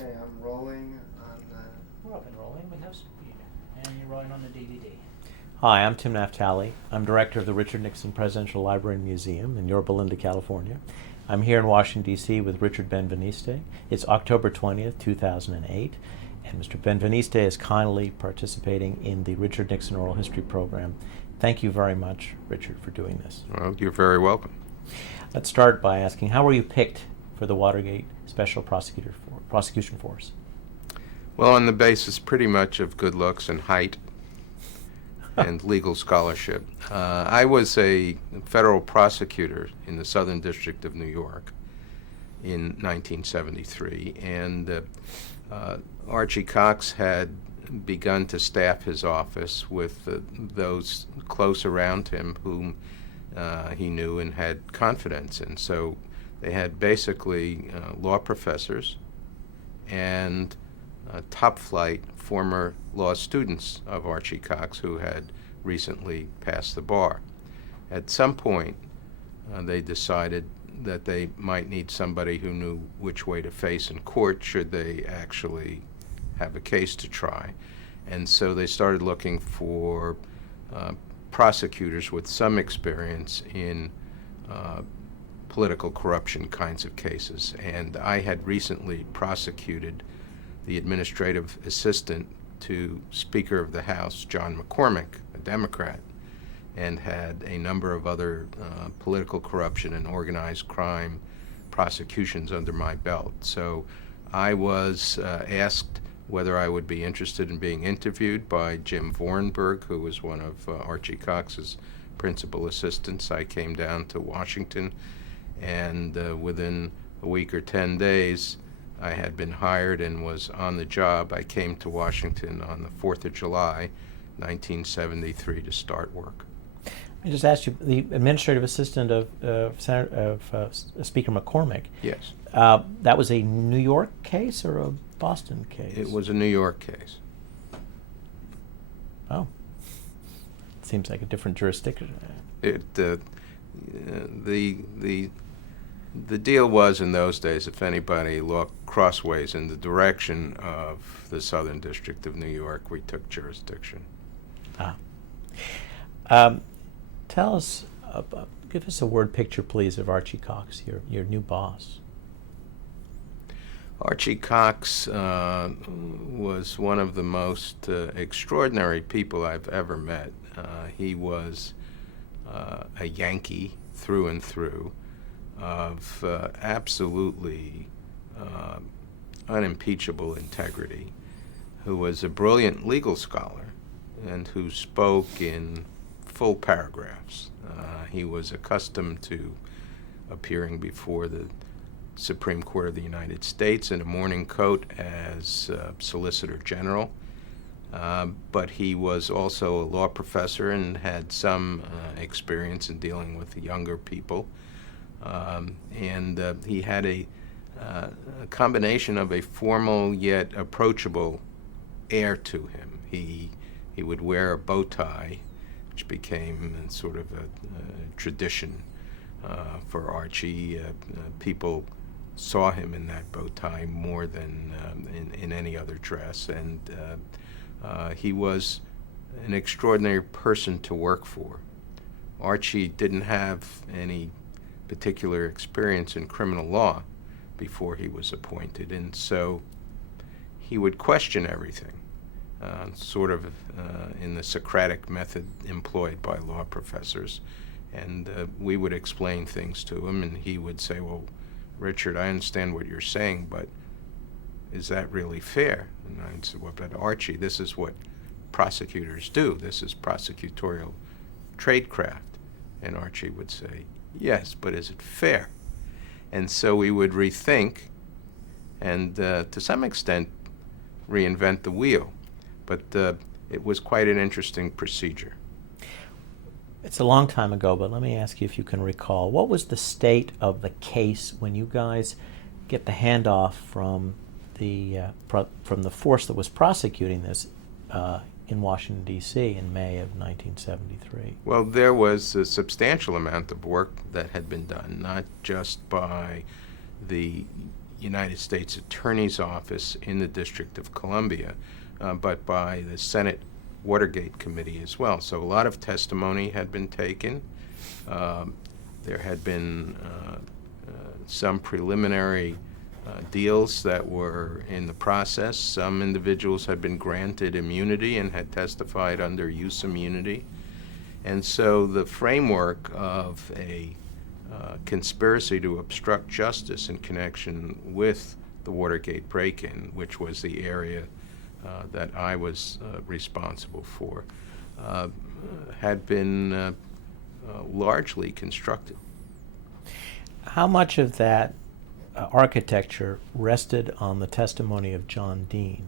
Okay, I'm rolling on We're up and rolling. We have speed. And you're rolling on the DVD. Hi, I'm Tim Naftali. I'm director of the Richard Nixon Presidential Library and Museum in Yorba Linda, California. I'm here in Washington, D.C. with Richard Ben-Veniste. It's October 20th, 2008, and Mr. Ben-Veniste is kindly participating in the Richard Nixon Oral History Program. Thank you very much, Richard, for doing this. Well, you're very welcome. Let's start by asking, how were you picked for the Watergate Special Prosecution Force? Well, on the basis pretty much of good looks and height and legal scholarship. I was a federal prosecutor in the Southern District of New York in 1973, and Archie Cox had begun to staff his office with those close around him whom he knew and had confidence in. So they had basically law professors and top-flight former law students of Archie Cox who had recently passed the bar. At some point, they decided that they might need somebody who knew which way to face in court should they actually have a case to try. And so they started looking for prosecutors with some experience in political corruption kinds of cases. And I had recently prosecuted the administrative assistant to Speaker of the House, John McCormick, a Democrat, and had a number of other political corruption and organized crime prosecutions under my belt. So I was asked whether I would be interested in being interviewed by Jim Vorenberg, who was one of Archie Cox's principal assistants. I came down to Washington, and within a week or 10 days, I had been hired and was on the job. I came to Washington on the 4th of July, 1973, to start work. I just asked you, the administrative assistant of Speaker McCormick. Yes. That was a New York case or a Boston case? It was a New York case. Oh. Seems like a different jurisdiction. The deal was in those days, if anybody looked crossways in the direction of the Southern District of New York, we took jurisdiction. Tell us, give us a word picture, please, of Archie Cox, your new boss. Archie Cox was one of the most extraordinary people I've ever met. He was a Yankee through and through, of absolutely unimpeachable integrity, who was a brilliant legal scholar and who spoke in full paragraphs. He was accustomed to appearing before the Supreme Court of the United States in a morning coat as Solicitor General, but he was also a law professor and had some experience in dealing with the younger people. And he had a combination of a formal yet approachable air to him. He would wear a bow tie, which became sort of a tradition for Archie. People saw him in that bow tie more than in any other dress, and he was an extraordinary person to work for. Archie didn't have any particular experience in criminal law before he was appointed, and so he would question everything, sort of in the Socratic method employed by law professors. And we would explain things to him, and he would say, well, Richard, I understand what you're saying, but is that really fair? And I'd say, well, but Archie, this is what prosecutors do. This is prosecutorial tradecraft. And Archie would say, yes, but is it fair? And so we would rethink and, to some extent, reinvent the wheel. But it was quite an interesting procedure. It's a long time ago, but let me ask you if you can recall. What was the state of the case when you guys get the handoff from the force that was prosecuting this in Washington, D.C. in May of 1973? Well, there was a substantial amount of work that had been done, not just by the United States Attorney's Office in the District of Columbia, but by the Senate Watergate Committee as well. So a lot of testimony had been taken. There had been some preliminary deals that were in the process. Some individuals had been granted immunity and had testified under use immunity. And so the framework of a conspiracy to obstruct justice in connection with the Watergate break-in, which was the area that I was responsible for, had been largely constructed. How much of that architecture rested on the testimony of John Dean?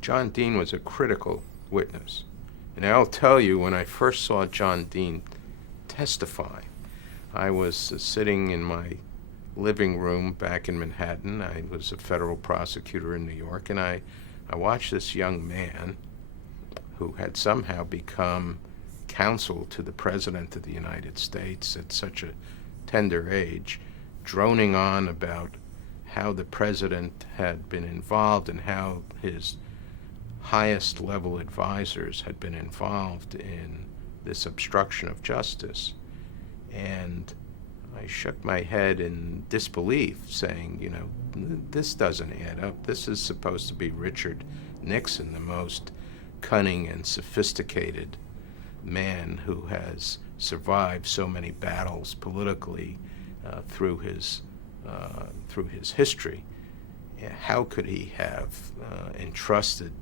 John Dean was a critical witness. And I'll tell you, when I first saw John Dean testify, I was sitting in my living room back in Manhattan. I was a federal prosecutor in New York, and I watched this young man who had somehow become counsel to the President of the United States at such a tender age, droning on about how the President had been involved and how his highest level advisors had been involved in this obstruction of justice. And I shook my head in disbelief, saying, you know, this doesn't add up. This is supposed to be Richard Nixon, the most cunning and sophisticated man who has survived so many battles politically through his history. How could he have entrusted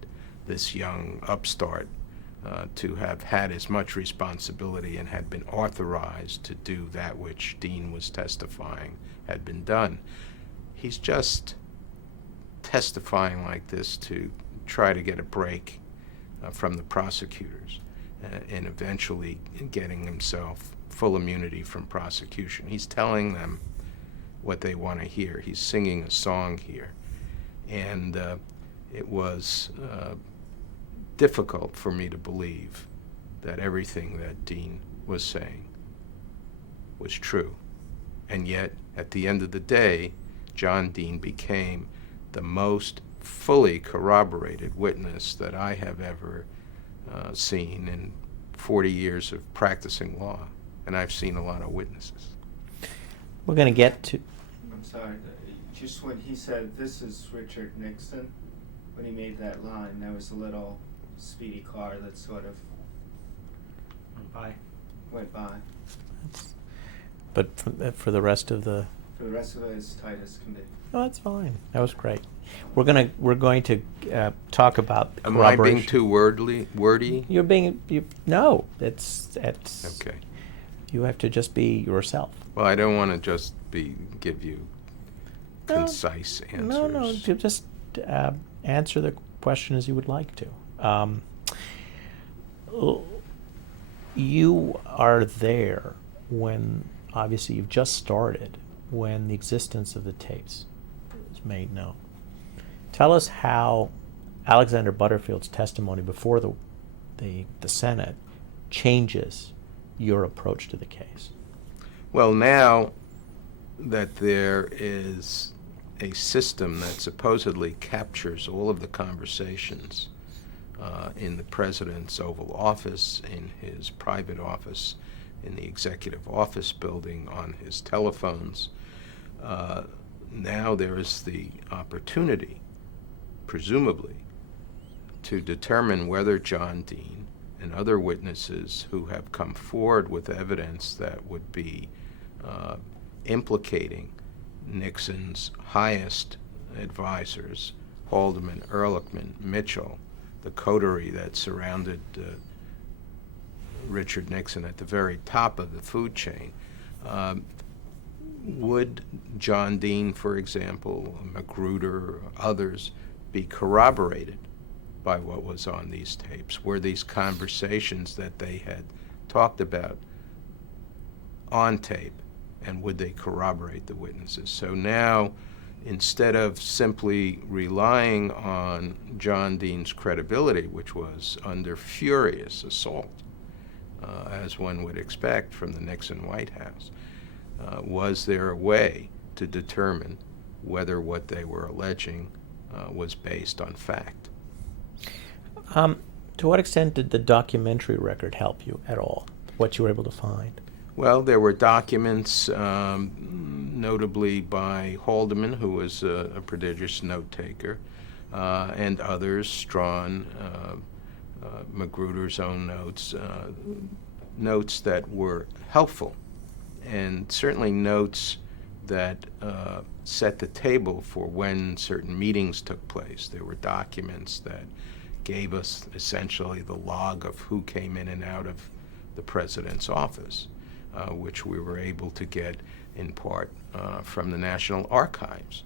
this young upstart to have had as much responsibility and had been authorized to do that which Dean was testifying had been done? He's just testifying like this to try to get a break from the prosecutors and eventually getting himself full immunity from prosecution. He's telling them what they want to hear. He's singing a song here. And it was difficult for me to believe that everything that Dean was saying was true. And yet, at the end of the day, John Dean became the most fully corroborated witness that I have ever seen in 40 years of practicing law. And I've seen a lot of witnesses. We're going to get to... I'm sorry, just when he said, "This is Richard Nixon," when he made that line, there was a little speedy car that sort of went by. But for the rest of the... For the rest of it, as tight as can be. Oh, that's fine. That was great. We're going to talk about Am I corroboration. being too wordy? You're being... no. It's... Okay. You have to just be yourself. Well, I don't want to just give you No. concise answers. No, you just answer the question as you would like to. You are there when, obviously, you've just started, when the existence of the tapes was made known. Tell us how Alexander Butterfield's testimony before the Senate changes your approach to the case. Well, now that there is a system that supposedly captures all of the conversations in the president's Oval Office, in his private office, in the executive office building, on his telephones, now there is the opportunity, presumably, to determine whether John Dean and other witnesses who have come forward with evidence that would be implicating Nixon's highest advisors, Haldeman, Ehrlichman, Mitchell, the coterie that surrounded Richard Nixon at the very top of the food chain. Would John Dean, for example, Magruder, others, be corroborated by what was on these tapes? Were these conversations that they had talked about on tape, and would they corroborate the witnesses? So now, instead of simply relying on John Dean's credibility, which was under furious assault, as one would expect from the Nixon White House, was there a way to determine whether what they were alleging was based on fact. To what extent did the documentary record help you at all? What you were able to find? Well, there were documents, notably by Haldeman, who was a prodigious note-taker, and others, Strawn, Magruder's own notes, notes that were helpful, and certainly notes that set the table for when certain meetings took place. There were documents that gave us essentially the log of who came in and out of the president's office, which we were able to get in part from the National Archives.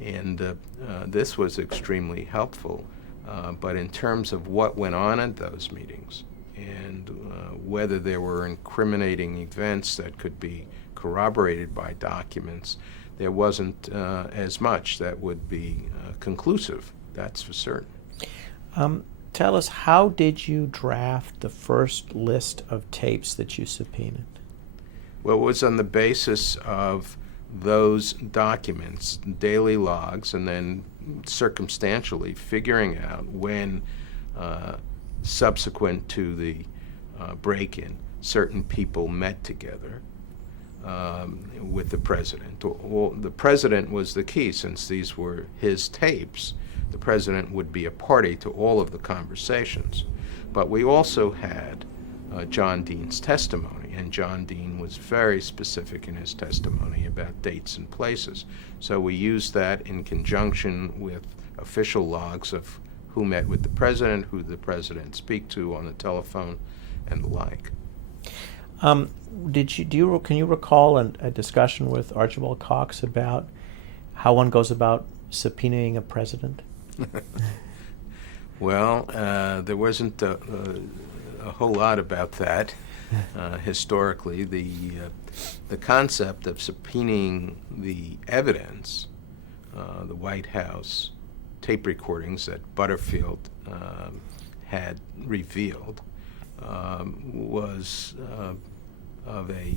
And this was extremely helpful. But in terms of what went on at those meetings and whether there were incriminating events that could be corroborated by documents, there wasn't as much that would be conclusive, that's for certain. Tell us, how did you draft the first list of tapes that you subpoenaed? Well, it was on the basis of those documents, daily logs, and then circumstantially figuring out when, subsequent to the break-in, certain people met together with the president. Well, the president was the key, since these were his tapes. The president would be a party to all of the conversations. But we also had John Dean's testimony, and John Dean was very specific in his testimony about dates and places. So we used that in conjunction with official logs of who met with the president, who the president spoke to on the telephone, and the like. Can you recall a discussion with Archie Cox about how one goes about subpoenaing a president? Well, there wasn't a whole lot about that. Historically, the concept of subpoenaing the evidence, the White House tape recordings that Butterfield had revealed, was of a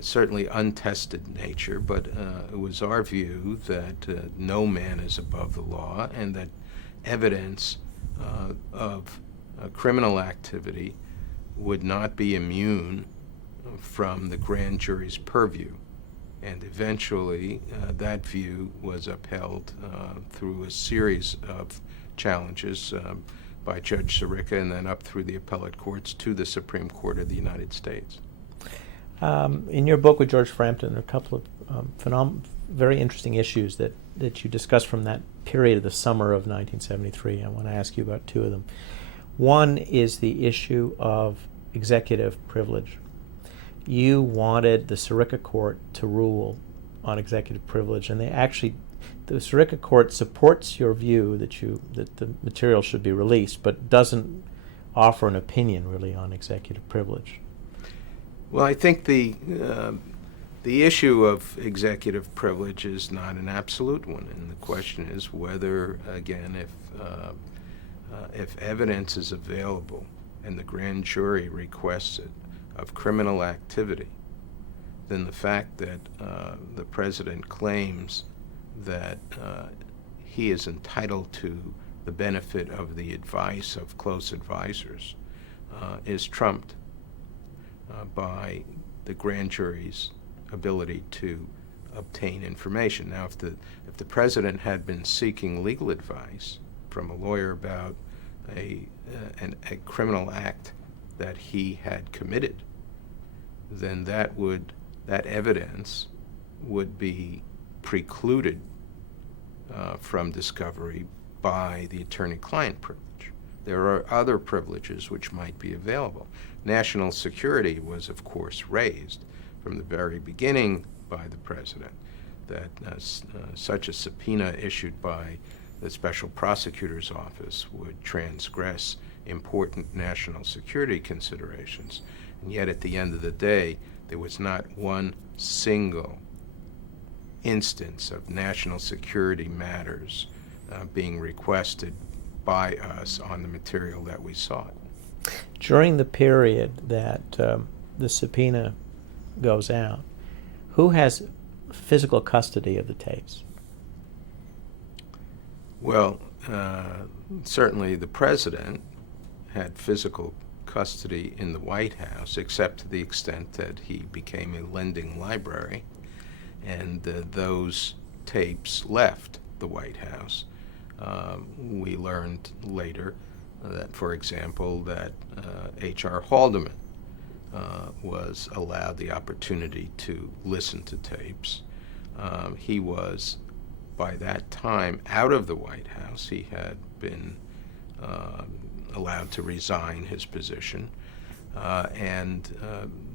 certainly untested nature, but it was our view that no man is above the law, and that evidence of criminal activity would not be immune from the grand jury's purview. And eventually that view was upheld through a series of challenges by Judge Sirica, and then up through the appellate courts to the Supreme Court of the United States. In your book with George Frampton, there are a couple of very interesting issues that you discuss from that period of the summer of 1973. I want to ask you about two of them. One is the issue of executive privilege. You wanted the Sirica court to rule on executive privilege, and the Sirica court supports your view that the material should be released, but doesn't offer an opinion really on executive privilege. Well, I think the issue of executive privilege is not an absolute one, and the question is whether, again, if evidence is available and the grand jury requests it of criminal activity, then the fact that the president claims that he is entitled to the benefit of the advice of close advisors is trumped by the grand jury's ability to obtain information. Now, if the president had been seeking legal advice from a lawyer about a criminal act that he had committed, then that evidence would be precluded from discovery by the attorney-client privilege. There are other privileges which might be available. National security was, of course, raised from the very beginning by the president, that such a subpoena issued by the special prosecutor's office would transgress important national security considerations. And yet, at the end of the day, there was not one single instance of national security matters being requested by us on the material that we sought. During the period that the subpoena goes out, who has physical custody of the tapes? Well, certainly the president had physical custody in the White House, except to the extent that he became a lending library, and those tapes left the White House. We learned later that, for example, that H.R. Haldeman was allowed the opportunity to listen to tapes. He was, by that time, out of the White House. He had been allowed to resign his position, and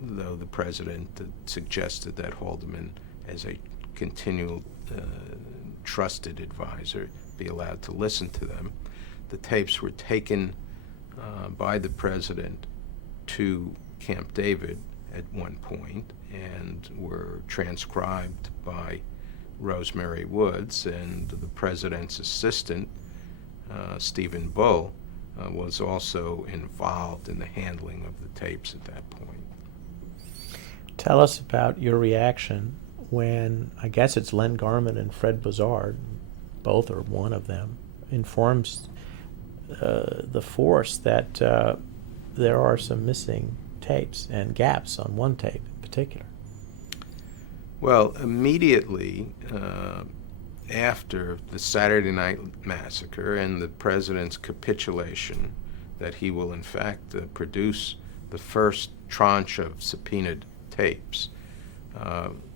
though the president suggested that Haldeman, as a continual trusted advisor, be allowed to listen to them, the tapes were taken by the president to Camp David at one point and were transcribed by Rosemary Woods, and the president's assistant, Stephen Bull, was also involved in the handling of the tapes at that point. Tell us about your reaction when, I guess it's Len Garman and Fred Bizard, both or one of them, informs the force that there are some missing tapes and gaps on one tape in particular. Well, immediately after the Saturday Night Massacre and the president's capitulation that he will in fact produce the first tranche of subpoenaed tapes,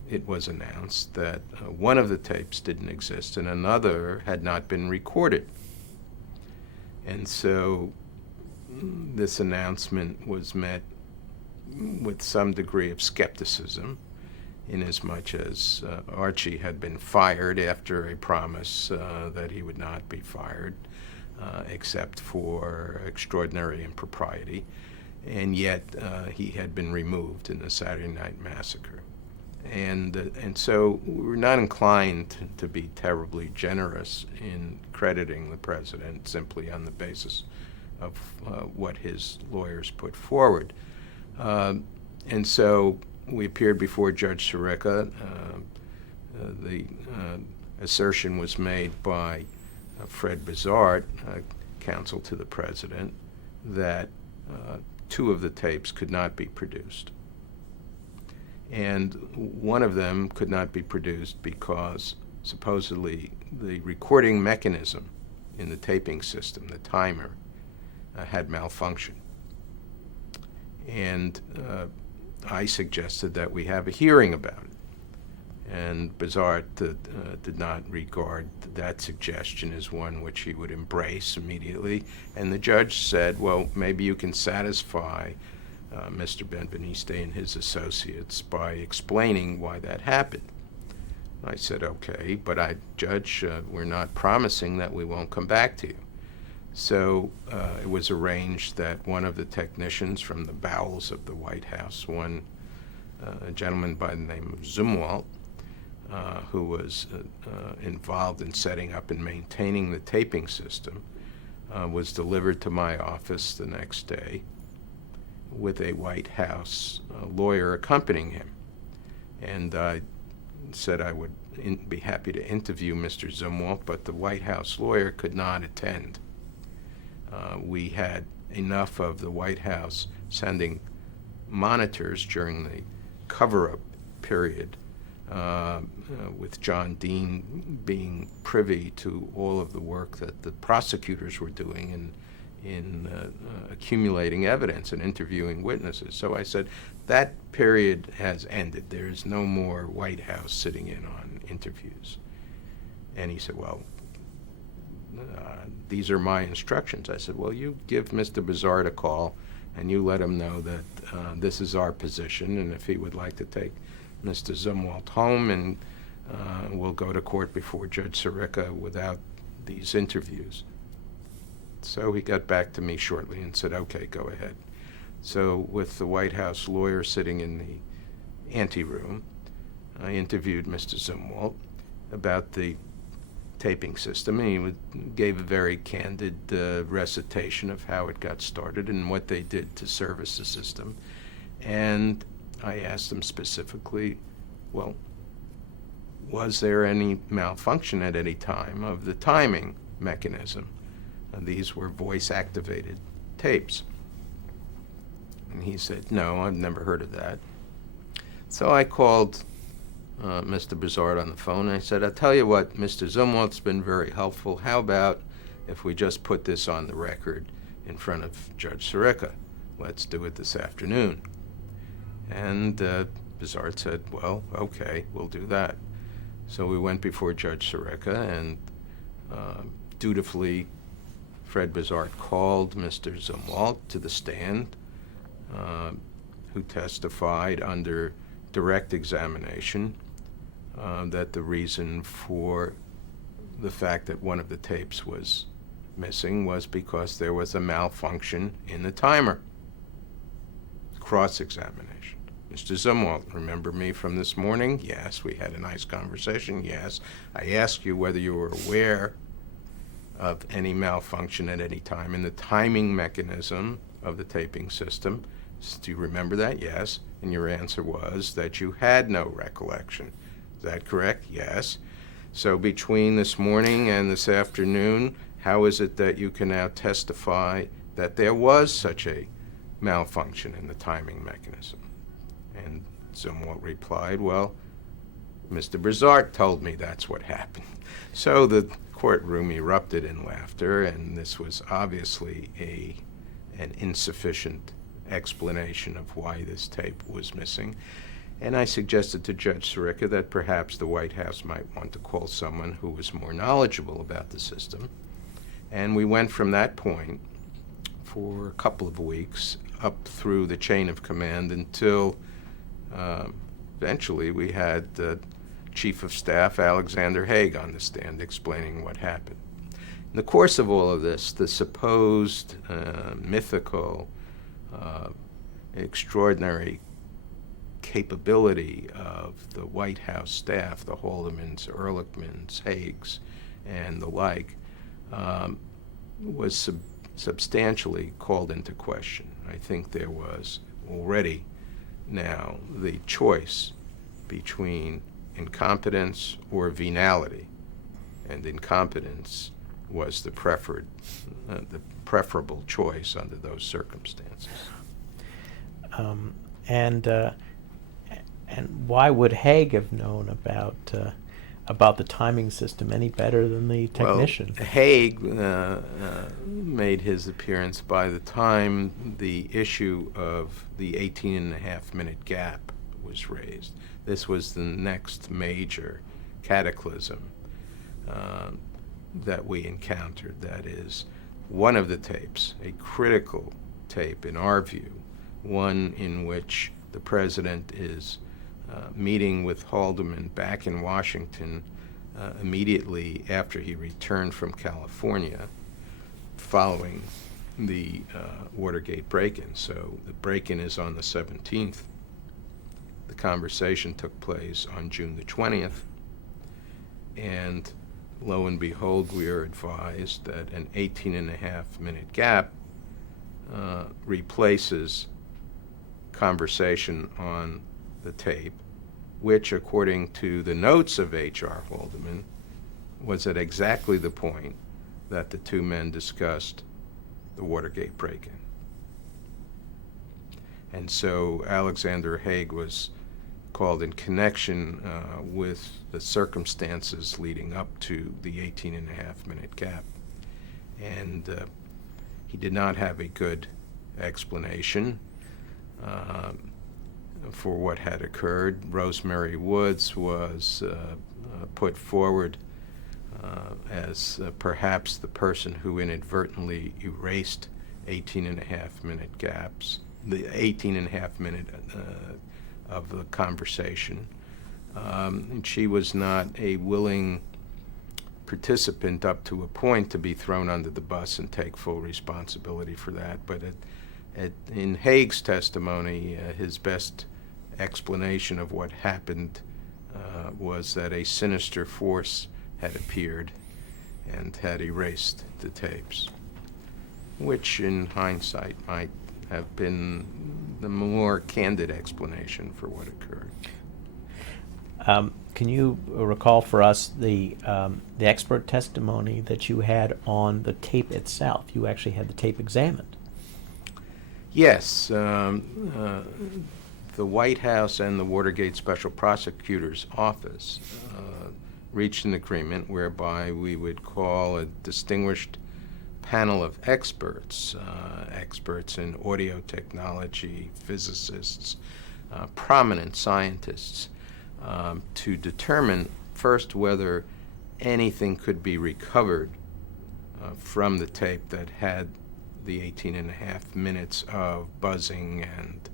it was announced that one of the tapes didn't exist and another had not been recorded. And so this announcement was met with some degree of skepticism, inasmuch as Archie had been fired after a promise that he would not be fired except for extraordinary impropriety, and yet he had been removed in the Saturday Night Massacre. And so we're not inclined to be terribly generous in crediting the president simply on the basis of what his lawyers put forward. And so we appeared before Judge Sirica. The assertion was made by Fred Bizard, counsel to the president, that two of the tapes could not be produced. And one of them could not be produced because supposedly the recording mechanism in the taping system, the timer, had malfunctioned. And I suggested that we have a hearing about it. And Bizard did not regard that suggestion as one which he would embrace immediately. And the judge said, well, maybe you can satisfy Mr. Ben-Veniste and his associates by explaining why that happened. I said, okay, but Judge, we're not promising that we won't come back to you. So it was arranged that one of the technicians from the bowels of the White House, a gentleman by the name of Zumwalt, who was involved in setting up and maintaining the taping system, was delivered to my office the next day with a White House lawyer accompanying him. And I said I would be happy to interview Mr. Zumwalt, but the White House lawyer could not attend. We had enough of the White House sending monitors during the cover-up period, with John Dean being privy to all of the work that the prosecutors were doing in accumulating evidence and interviewing witnesses. So I said, that period has ended. There's no more White House sitting in on interviews. And he said, well, these are my instructions. I said, well, you give Mr. Bizard a call and you let him know that this is our position, and if he would like to take Mr. Zumwalt home, and we'll go to court before Judge Sirica without these interviews. So he got back to me shortly and said, okay, go ahead. So with the White House lawyer sitting in the anteroom, I interviewed Mr. Zumwalt about the taping system, and he gave a very candid recitation of how it got started and what they did to service the system. And I asked him specifically, well, was there any malfunction at any time of the timing mechanism? And these were voice-activated tapes. And he said, no, I've never heard of that. So I called Mr. Brizard on the phone, and I said, I'll tell you what, Mr. Zumwalt's been very helpful. How about if we just put this on the record in front of Judge Sirica? Let's do it this afternoon. And Brizard said, well, okay, we'll do that. So we went before Judge Sirica, and dutifully, Fred Brizard called Mr. Zumwalt to the stand, who testified under direct examination that the reason for the fact that one of the tapes was missing was because there was a malfunction in the timer. Cross-examination. Mr. Zumwalt, remember me from this morning? Yes, we had a nice conversation. Yes. I asked you whether you were aware of any malfunction at any time in the timing mechanism of the taping system. Do you remember that? Yes. And your answer was that you had no recollection. Is that correct? Yes. So between this morning and this afternoon, how is it that you can now testify that there was such a malfunction in the timing mechanism? And Zumwalt replied, well, Mr. Brizard told me that's what happened. So the courtroom erupted in laughter, and this was obviously an insufficient explanation of why this tape was missing. And I suggested to Judge Sirica that perhaps the White House might want to call someone who was more knowledgeable about the system. And we went from that point for a couple of weeks up through the chain of command until eventually we had the Chief of Staff Alexander Haig on the stand explaining what happened. In the course of all of this, the supposed mythical, extraordinary capability of the White House staff, the Haldeman's, Ehrlichmans, Haigs, and the like, was substantially called into question. I think there was already now the choice between incompetence or venality, and incompetence was the preferable choice under those circumstances. And why would Haig have known about the timing system any better than the technician? Well, Haig made his appearance by the time the issue of the 18-and-a-half-minute gap was raised. This was the next major cataclysm that we encountered. That is, one of the tapes, a critical tape in our view, one in which the president is meeting with Haldeman back in Washington immediately after he returned from California following the Watergate break-in. So the break-in is on the 17th. The conversation took place on June the 20th, and lo and behold, we are advised that an 18-and-a-half-minute gap replaces conversation on the tape, which, according to the notes of H.R. Haldeman, was at exactly the point that the two men discussed the Watergate break-in. And so Alexander Haig was called in connection with the circumstances leading up to the 18-and-a-half-minute gap. And he did not have a good explanation for what had occurred. Rosemary Woods was put forward as perhaps the person who inadvertently erased 18-and-a-half-minute gaps, the 18-and-a-half-minute of the conversation. And she was not a willing participant up to a point to be thrown under the bus and take full responsibility for that. But in Haig's testimony, his best explanation of what happened was that a sinister force had appeared and had erased the tapes, which in hindsight might have been the more candid explanation for what occurred. can you recall for us the expert testimony that you had on the tape itself? You actually had the tape examined. Yes. The White House and the Watergate Special Prosecutor's Office reached an agreement whereby we would call a distinguished panel of experts, experts in audio technology, physicists, prominent scientists, to determine first whether anything could be recovered from the tape that had the 18 and a half minutes of buzzing and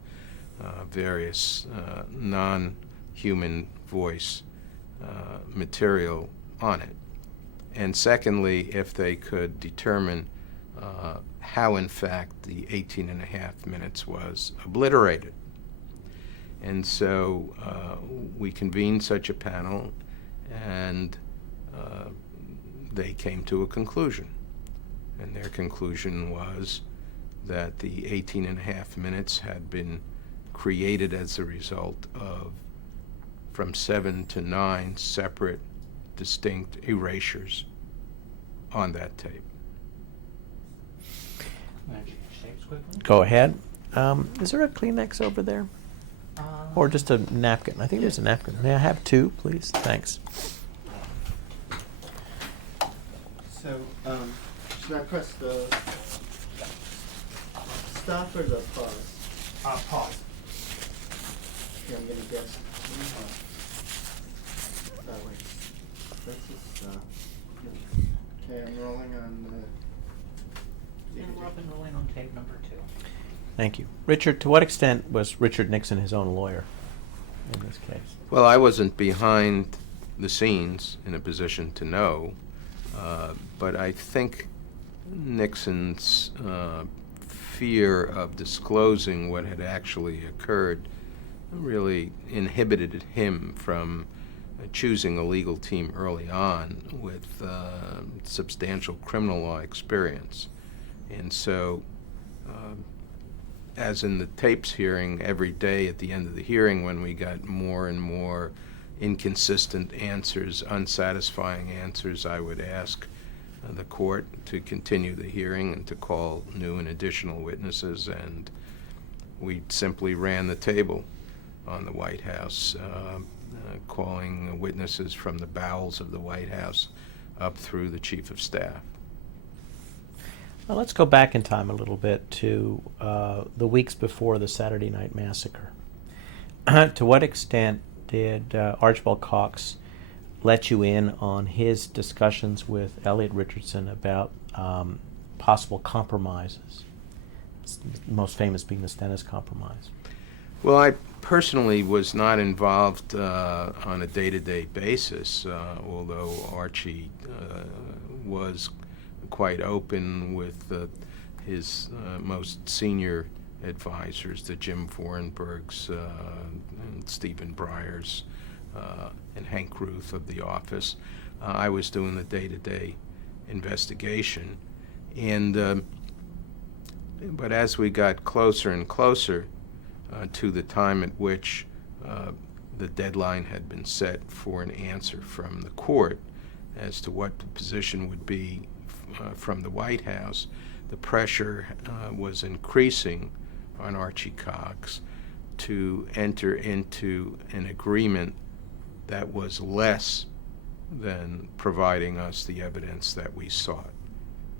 various non-human voice material on it. And secondly, if they could determine how, in fact, the 18 and a half minutes was obliterated. And so we convened such a panel, and they came to a conclusion. And their conclusion was that the 18 and a half minutes had been created as a result of from 7 to 9 separate, distinct erasures on that tape. Go ahead. Is there a Kleenex over there? Or just a napkin? I think there's a napkin. May I have 2, please? Thanks. So, should I press the stop or the pause? Pause. Okay, I'm gonna guess. No, wait. That's just stop. Okay, I'm rolling on the And we're up and rolling on tape number 2. Thank you. Richard, to what extent was Richard Nixon his own lawyer in this case? Well, I wasn't behind the scenes in a position to know, but I think Nixon's fear of disclosing what had actually occurred really inhibited him from choosing a legal team early on with substantial criminal law experience. And so, as in the tapes hearing, every day at the end of the hearing when we got more and more inconsistent answers, unsatisfying answers, I would ask the court to continue the hearing and to call new and additional witnesses, and we simply ran the table on the White House, calling witnesses from the bowels of the White House up through the Chief of Staff. Well, let's go back in time a little bit to the weeks before the Saturday Night Massacre. To what extent did Archibald Cox let you in on his discussions with Elliot Richardson about possible compromises, most famous being the Stennis Compromise? Well, I personally was not involved on a day-to-day basis, although Archie was quite open with his most senior advisors, the Jim Vorenbergs, and Stephen Breyers, and Hank Ruth of the office. I was doing the day-to-day investigation, and but as we got closer and closer to the time at which the deadline had been set for an answer from the court as to what the position would be from the White House, the pressure was increasing on Archie Cox to enter into an agreement that was less than providing us the evidence that we sought.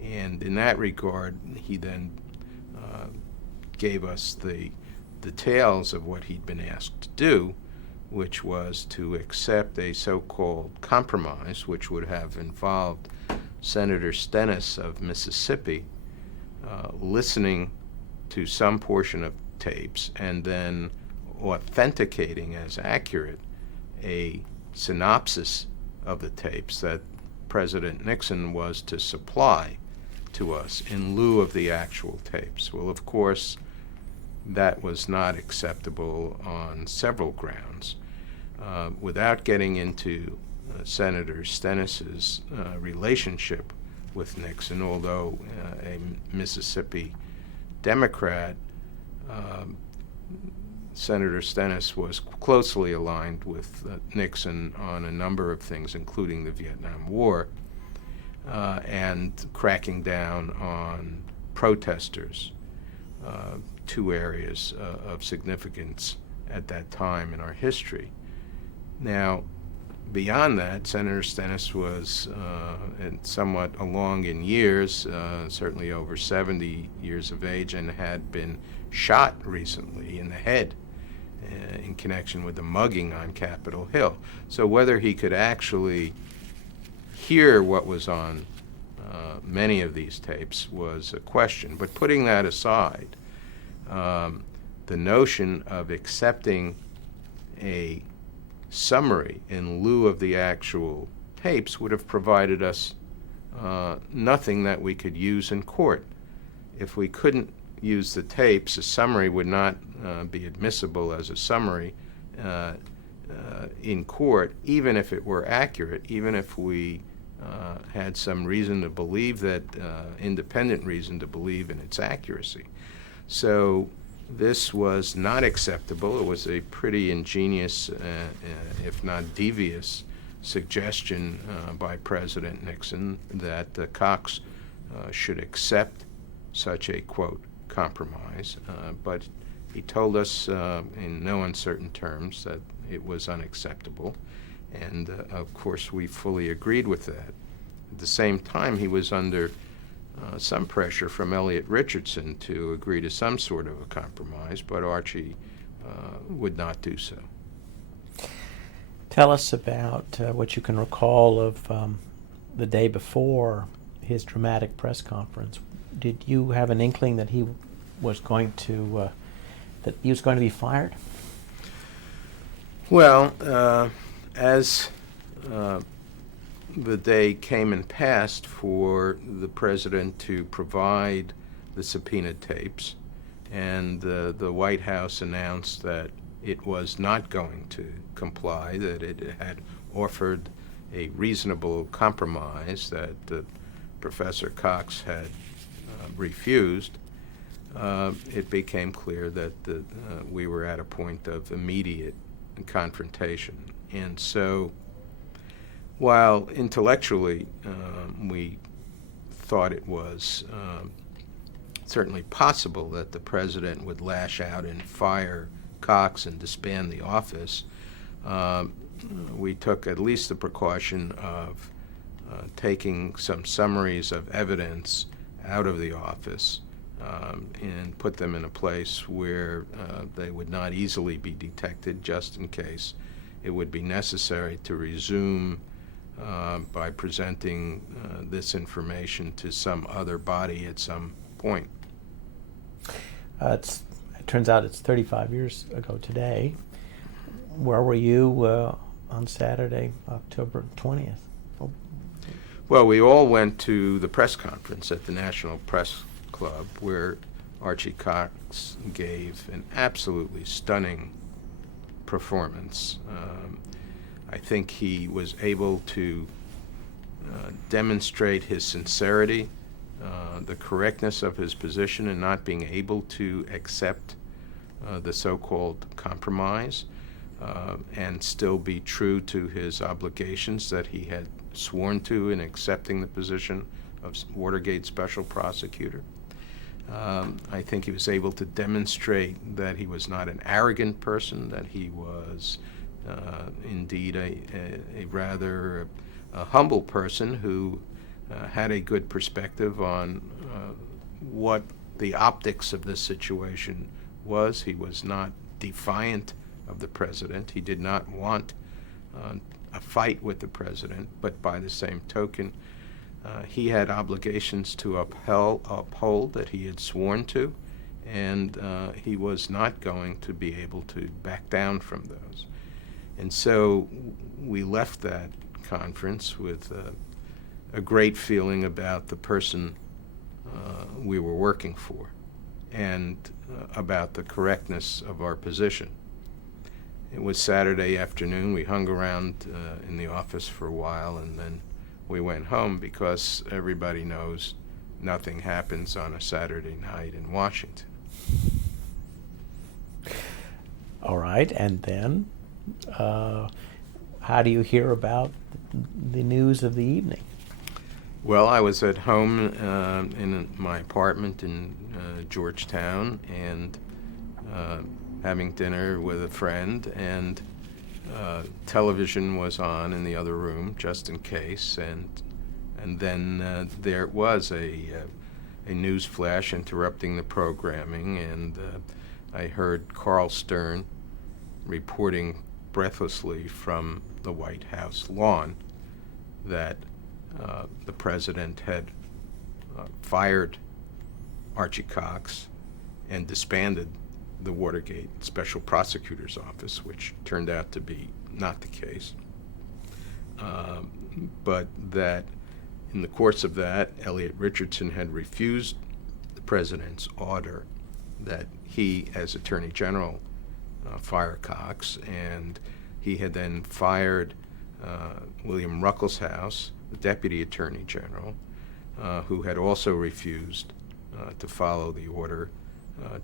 And in that regard, he then gave us the details of what he'd been asked to do, which was to accept a so-called compromise, which would have involved Senator Stennis of Mississippi listening to some portion of tapes and then authenticating as accurate a synopsis of the tapes that President Nixon was to supply to us in lieu of the actual tapes. Well, of course, that was not acceptable on several grounds. Without getting into Senator Stennis's relationship with Nixon, although a Mississippi Democrat, Senator Stennis was closely aligned with Nixon on a number of things, including the Vietnam War, and cracking down on protesters, two areas of significance at that time in our history. Now, beyond that, Senator Stennis was somewhat along in years, certainly over 70 years of age, and had been shot recently in the head in connection with the mugging on Capitol Hill. So whether he could actually hear what was on many of these tapes was a question. But putting that aside, the notion of accepting a summary in lieu of the actual tapes would have provided us nothing that we could use in court. If we couldn't use the tapes, a summary would not be admissible as a summary in court, even if it were accurate, even if we had some reason to believe that, independent reason to believe in its accuracy. So this was not acceptable. It was a pretty ingenious, if not devious, suggestion by President Nixon that Cox should accept such a, quote, compromise. But he told us in no uncertain terms that it was unacceptable. And of course, we fully agreed with that. At the same time, he was under some pressure from Elliot Richardson to agree to some sort of a compromise, but Archie would not do so. Tell us about what you can recall of the day before his dramatic press conference. Did you have an inkling that he was going to be fired? Well, as the day came and passed for the president to provide the subpoenaed tapes, and the White House announced that it was not going to comply, that it had offered a reasonable compromise that Professor Cox had refused, it became clear that we were at a point of immediate confrontation. And so, while intellectually we thought it was certainly possible that the president would lash out and fire Cox and disband the office, we took at least the precaution of taking some summaries of evidence out of the office and put them in a place where they would not easily be detected, just in case it would be necessary to resume by presenting this information to some other body at some point. It turns out it's 35 years ago today. Where were you on Saturday, October 20th? Oh. Well, we all went to the press conference at the National Press Club, where Archie Cox gave an absolutely stunning performance. I think he was able to demonstrate his sincerity, the correctness of his position in not being able to accept the so-called compromise, and still be true to his obligations that he had sworn to in accepting the position of Watergate Special Prosecutor. I think he was able to demonstrate that he was not an arrogant person, that he was indeed a rather humble person who had a good perspective on what the optics of this situation was. He was not defiant of the president. He did not want a fight with the president, but by the same token, he had obligations to uphold that he had sworn to, and he was not going to be able to back down from those. And so we left that conference with a great feeling about the person we were working for and about the correctness of our position. It was Saturday afternoon. We hung around in the office for a while, and then we went home because everybody knows nothing happens on a Saturday night in Washington. All right, and then how do you hear about the news of the evening? Well, I was at home in my apartment in Georgetown and having dinner with a friend, and television was on in the other room just in case, and then there was a news flash interrupting the programming, and I heard Carl Stern reporting breathlessly from the White House lawn that the president had fired Archie Cox and disbanded the Watergate Special Prosecutor's Office, which turned out to be not the case. But that in the course of that, Elliot Richardson had refused the president's order that he, as Attorney General, fire Cox, and he had then fired William Ruckelshaus, the Deputy Attorney General, who had also refused to follow the order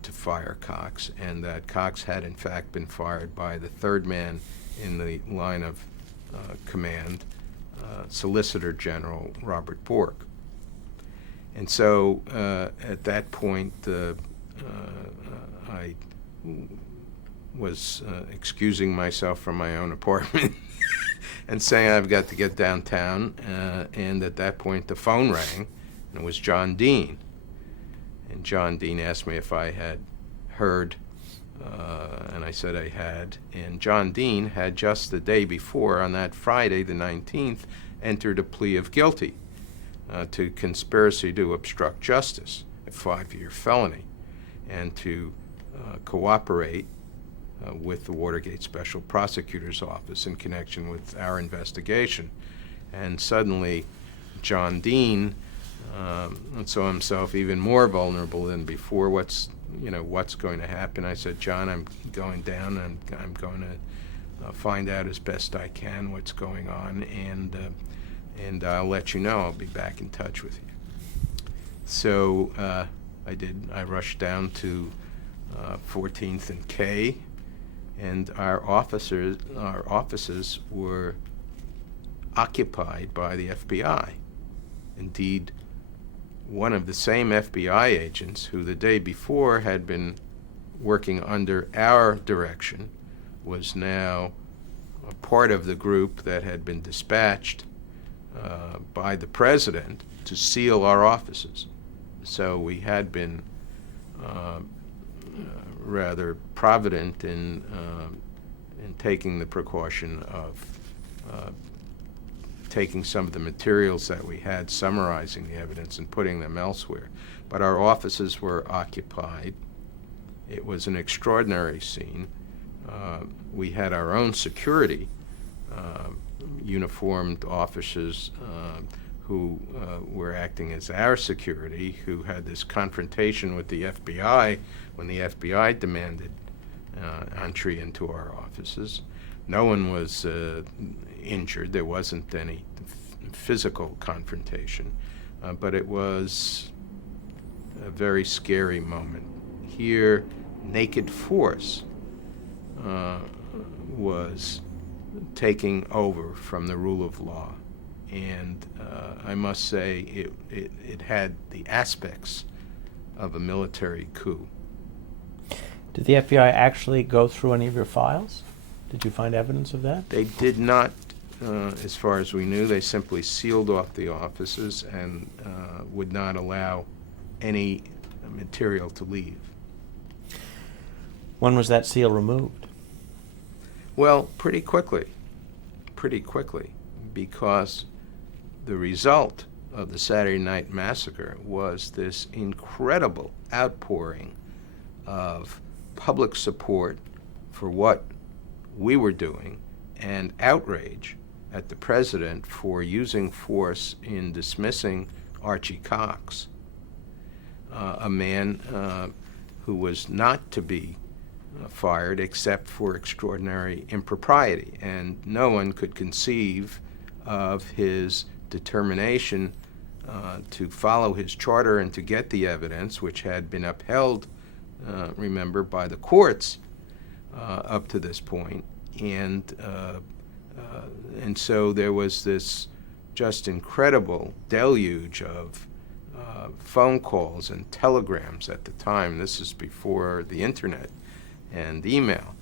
to fire Cox, and that Cox had in fact been fired by the third man in the line of command, Solicitor General Robert Bork. And so at that point, I was excusing myself from my own apartment and saying I've got to get downtown, and at that point the phone rang, and it was John Dean. And John Dean asked me if I had heard, and I said I had. And John Dean had just the day before, on that Friday, the 19th, entered a plea of guilty to conspiracy to obstruct justice, a 5-year felony, and to cooperate with the Watergate Special Prosecutor's Office in connection with our investigation. And suddenly, John Dean saw himself even more vulnerable than before. What's going to happen? I said, John, I'm going down, and I'm going to find out as best I can what's going on, and I'll let you know. I'll be back in touch with you. So I did. I rushed down to 14th and K, and our offices were occupied by the FBI. Indeed, one of the same FBI agents who the day before had been working under our direction was now a part of the group that had been dispatched by the president to seal our offices. So we had been rather provident in taking the precaution of taking some of the materials that we had, summarizing the evidence, and putting them elsewhere. But our offices were occupied. It was an extraordinary scene. We had our own security, uniformed officers who were acting as our security, who had this confrontation with the FBI when the FBI demanded entry into our offices. No one was injured. There wasn't any physical confrontation, but it was a very scary moment. Here, naked force was taking over from the rule of law, and I must say it had the aspects of a military coup. Did the FBI actually go through any of your files? Did you find evidence of that? They did not, as far as we knew. They simply sealed off the offices and would not allow any material to leave. When was that seal removed? Well, pretty quickly, because the result of the Saturday Night Massacre was this incredible outpouring of public support for what we were doing, and outrage at the president for using force in dismissing Archie Cox, a man who was not to be fired except for extraordinary impropriety, and no one could conceive of his determination to follow his charter and to get the evidence, which had been upheld, remember, by the courts, up to this point. And so there was this just incredible deluge of phone calls and telegrams at the time. This is before the internet and email.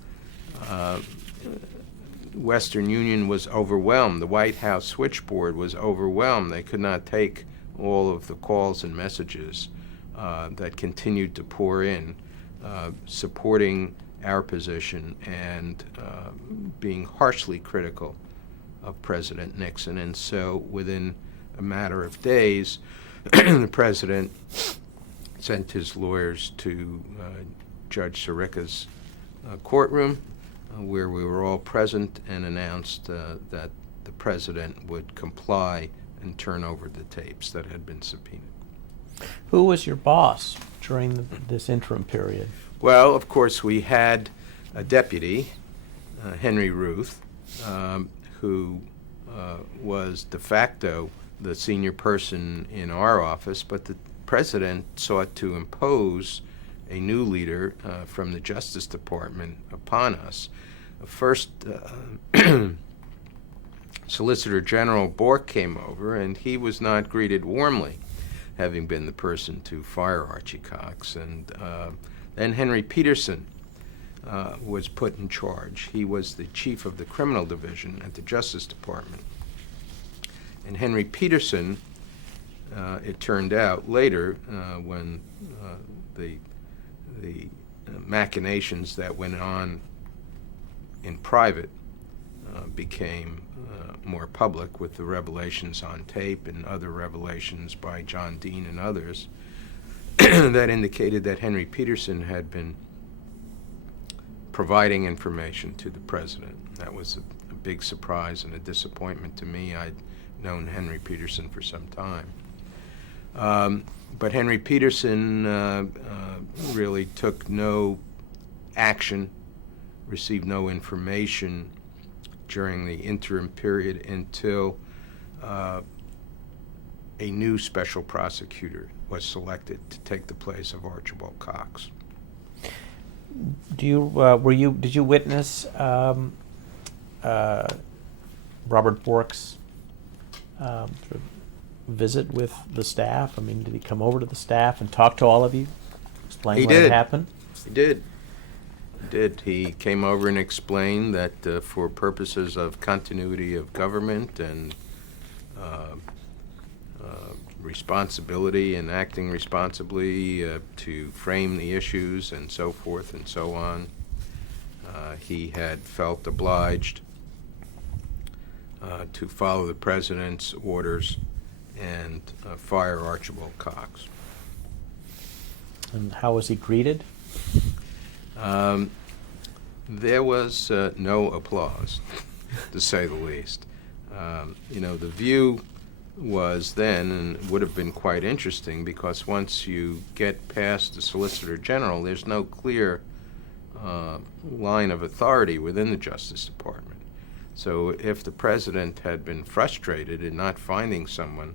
Western Union was overwhelmed. The White House switchboard was overwhelmed. They could not take all of the calls and messages that continued to pour in, supporting our position and being harshly critical of President Nixon. And so within a matter of days, the president sent his lawyers to Judge Sirica's courtroom, where we were all present, and announced that the president would comply and turn over the tapes that had been subpoenaed. Who was your boss during this interim period? Well, of course, we had a deputy, Henry Ruth, who was de facto the senior person in our office, but the president sought to impose a new leader from the Justice Department upon us. First, Solicitor General Bork came over, and he was not greeted warmly, having been the person to fire Archie Cox. And then Henry Peterson was put in charge. He was the chief of the criminal division at the Justice Department. And Henry Peterson, it turned out later, when the machinations that went on in private became more public, with the revelations on tape and other revelations by John Dean and others, that indicated that Henry Peterson had been providing information to the president. That was a big surprise and a disappointment to me. I'd known Henry Peterson for some time. But Henry Peterson really took no action, received no information during the interim period until a new special prosecutor was selected to take the place of Archibald Cox. Did you witness Robert Bork's sort of visit with the staff? I mean, did he come over to the staff and talk to all of you, explain what had happened? He did. He came over and explained that for purposes of continuity of government and responsibility and acting responsibly to frame the issues and so forth and so on, he had felt obliged to follow the president's orders and fire Archibald Cox. And how was he greeted? There was no applause, to say the least. The view was then, and would have been quite interesting, because once you get past the Solicitor General, there's no clear line of authority within the Justice Department. So if the president had been frustrated in not finding someone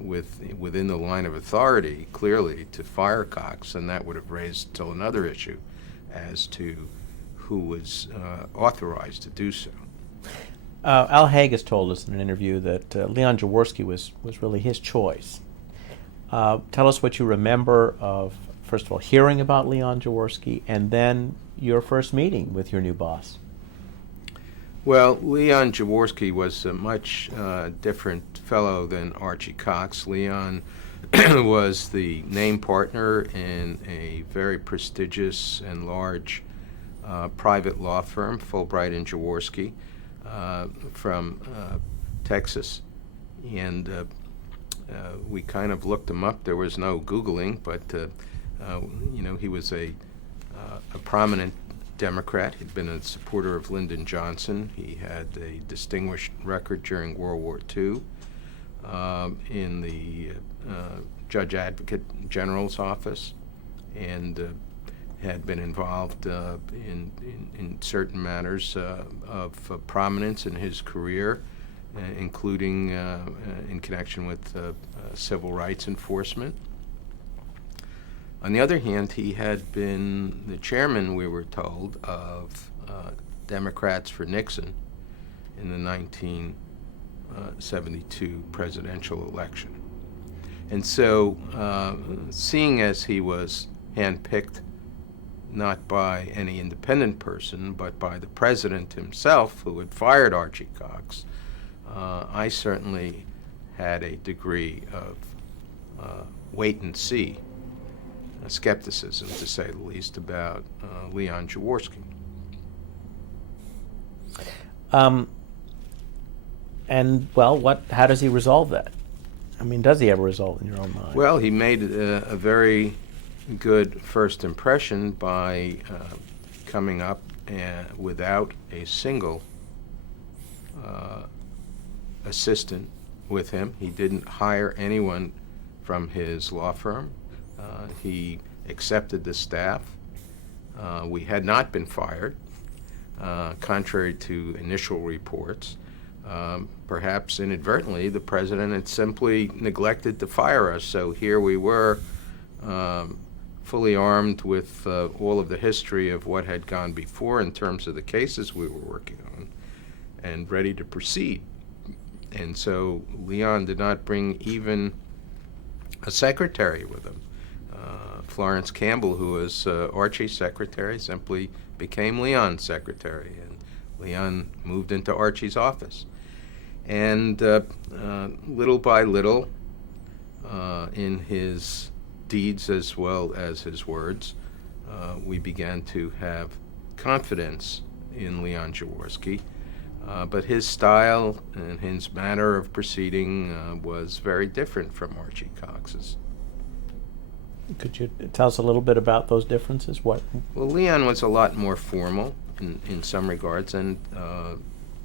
within the line of authority, clearly, to fire Cox, then that would have raised still another issue as to who was authorized to do so. Al Haig has told us in an interview that Leon Jaworski was really his choice. Tell us what you remember of, first of all, hearing about Leon Jaworski, and then your first meeting with your new boss. Well, Leon Jaworski was a much different fellow than Archie Cox. Leon was the name partner in a very prestigious and large private law firm, Fulbright and Jaworski, from Texas. And we kind of looked him up. There was no Googling, but he was a prominent Democrat. He'd been a supporter of Lyndon Johnson. He had a distinguished record during World War II in the Judge Advocate General's office, and had been involved in certain matters of prominence in his career, including in connection with civil rights enforcement. On the other hand, he had been the chairman, we were told, of Democrats for Nixon in the 1972 presidential election. And so, seeing as he was handpicked not by any independent person, but by the president himself, who had fired Archie Cox, I certainly had a degree of wait-and-see skepticism, to say the least, about Leon Jaworski. And, well, how does he resolve that? I mean, does he ever resolve it in your own mind? Well, he made a very good first impression by coming up without a single assistant with him. He didn't hire anyone from his law firm. He accepted the staff. We had not been fired, contrary to initial reports. Perhaps inadvertently, the president had simply neglected to fire us. So here we were, fully armed with all of the history of what had gone before in terms of the cases we were working on, and ready to proceed. And so Leon did not bring even a secretary with him. Florence Campbell, who was Archie's secretary, simply became Leon's secretary, and Leon moved into Archie's office. And little by little, in his deeds as well as his words, we began to have confidence in Leon Jaworski. But his style and his manner of proceeding was very different from Archie Cox's. Could you tell us a little bit about those differences? What? Well, Leon was a lot more formal in some regards, and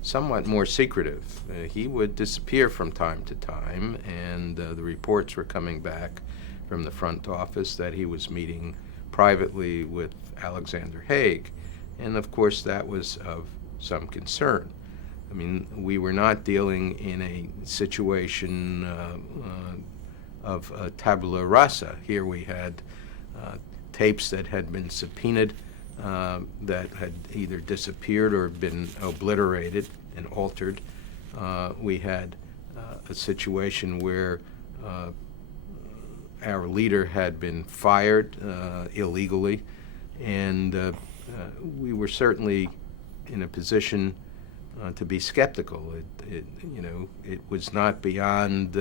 somewhat more secretive. He would disappear from time to time, and the reports were coming back from the front office that he was meeting privately with Alexander Haig, and of course that was of some concern. I mean, we were not dealing in a situation of tabula rasa. Here we had tapes that had been subpoenaed that had either disappeared or been obliterated and altered. We had a situation where our leader had been fired illegally, and we were certainly in a position to be skeptical. It was not beyond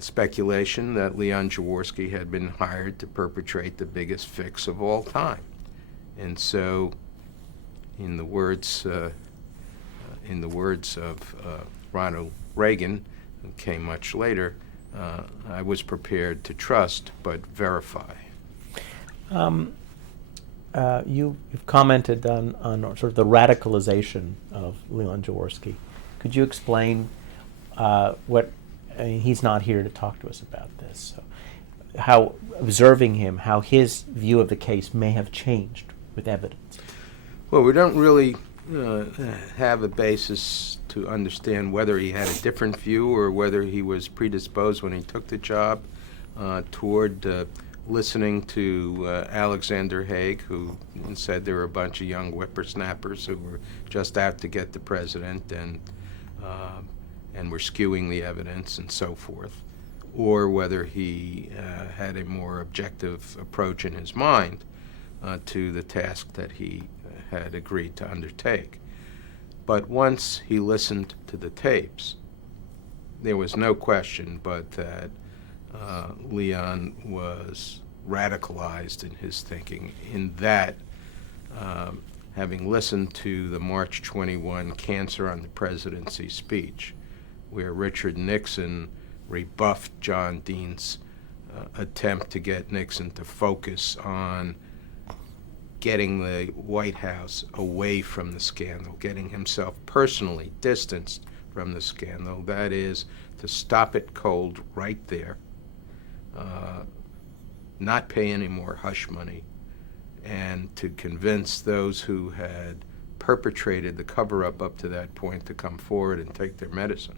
speculation that Leon Jaworski had been hired to perpetrate the biggest fix of all time. And so, in the words of Ronald Reagan, who came much later, I was prepared to trust but verify. You've commented on sort of the radicalization of Leon Jaworski. Could you explain what? I mean, he's not here to talk to us about this. So how observing him, how his view of the case may have changed with evidence. Well, we don't really have a basis to understand whether he had a different view or whether he was predisposed when he took the job toward listening to Alexander Haig, who said there were a bunch of young whippersnappers who were just out to get the president and were skewing the evidence and so forth, or whether he had a more objective approach in his mind to the task that he had agreed to undertake. But once he listened to the tapes, there was no question but that Leon was radicalized in his thinking, in that having listened to the March 21 Cancer on the Presidency speech, where Richard Nixon rebuffed John Dean's attempt to get Nixon to focus on getting the White House away from the scandal, getting himself personally distanced from the scandal, that is, to stop it cold right there, not pay any more hush money, and to convince those who had perpetrated the cover-up up to that point to come forward and take their medicine,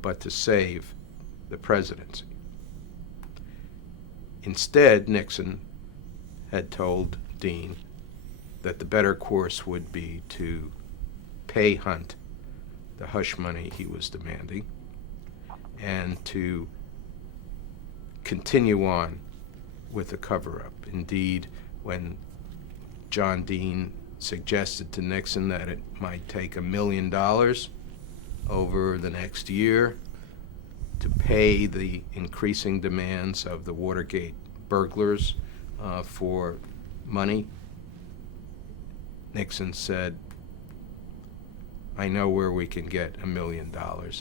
but to save the presidency. Instead, Nixon had told Dean that the better course would be to pay Hunt the hush money he was demanding and to continue on with the cover-up. Indeed, when John Dean suggested to Nixon that it might take $1 million over the next year to pay the increasing demands of the Watergate burglars for money, Nixon said, I know where we can get $1 million.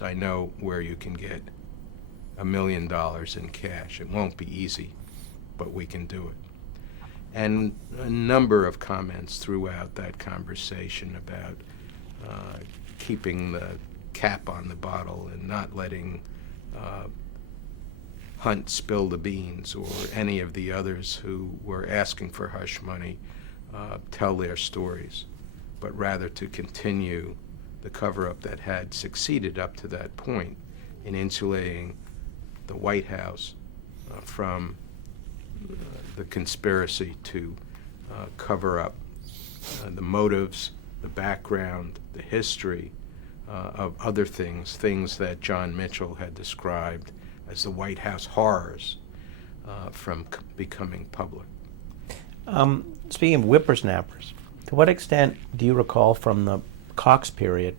I know where you can get $1 million in cash. It won't be easy, but we can do it. And a number of comments throughout that conversation about keeping the cap on the bottle and not letting Hunt spill the beans or any of the others who were asking for hush money tell their stories, but rather to continue the cover-up that had succeeded up to that point in insulating the White House from the conspiracy to cover up the motives, the background, the history of other things that John Mitchell had described as the White House horrors from becoming public. Speaking of whippersnappers, to what extent do you recall from the Cox period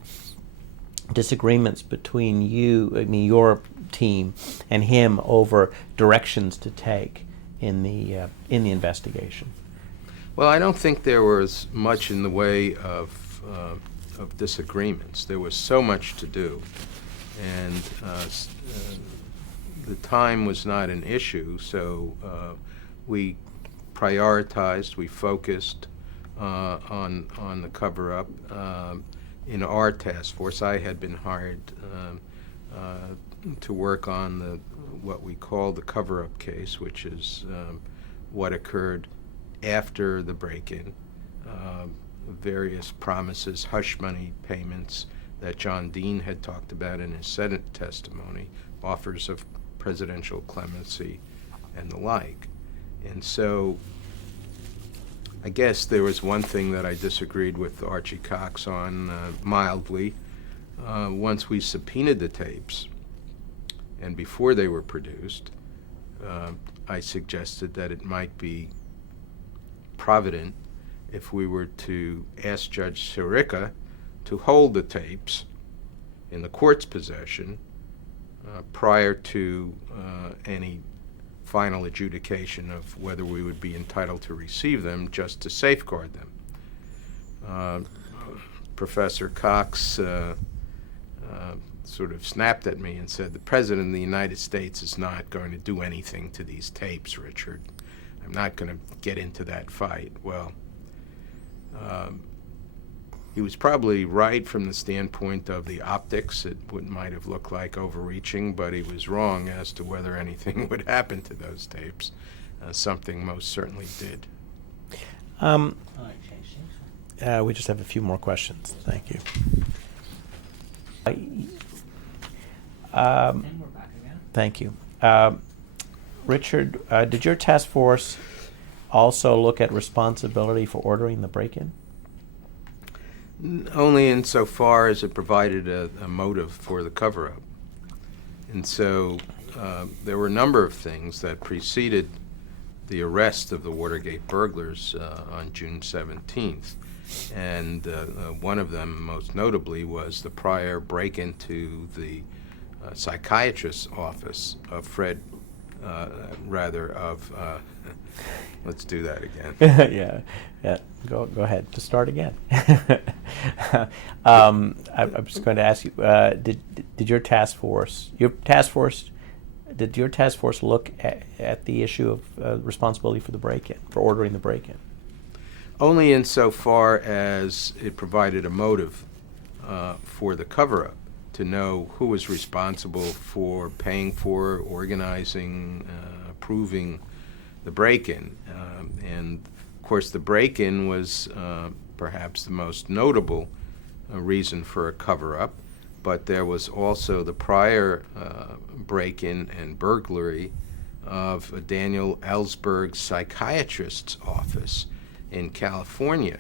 disagreements between your team and him over directions to take in the investigation? Well, I don't think there was much in the way of disagreements. There was so much to do, and the time was not an issue. So we prioritized, we focused on the cover-up. In our task force, I had been hired to work on what we call the cover-up case, which is what occurred after the break-in, various promises, hush money payments that John Dean had talked about in his Senate testimony, offers of presidential clemency, and the like. And so I guess there was one thing that I disagreed with Archie Cox on mildly. Once we subpoenaed the tapes, and before they were produced, I suggested that it might be provident if we were to ask Judge Sirica to hold the tapes in the court's possession prior to any final adjudication of whether we would be entitled to receive them, just to safeguard them. Professor Cox sort of snapped at me and said, the President of the United States is not going to do anything to these tapes, Richard. I'm not going to get into that fight. Well, he was probably right from the standpoint of the optics. It might have looked like overreaching, but he was wrong as to whether anything would happen to those tapes. Something most certainly did. We just have a few more questions. Thank you. And we're back again. Thank you. Richard, did your task force also look at responsibility for ordering the break-in? Only insofar as it provided a motive for the cover-up. And so there were a number of things that preceded the arrest of the Watergate burglars on June 17th. And one of them, most notably, was the prior break-into the psychiatrist's office of Fred, let's do that again. Yeah. Go ahead. To start again. I'm just going to ask you: did your task force look at the issue of responsibility for the break-in, for ordering the break-in? Only insofar as it provided a motive for the cover-up, to know who was responsible for paying for, organizing, approving the break-in. And of course the break-in was perhaps the most notable reason for a cover-up, but there was also the prior break-in and burglary of Daniel Ellsberg's psychiatrist's office in California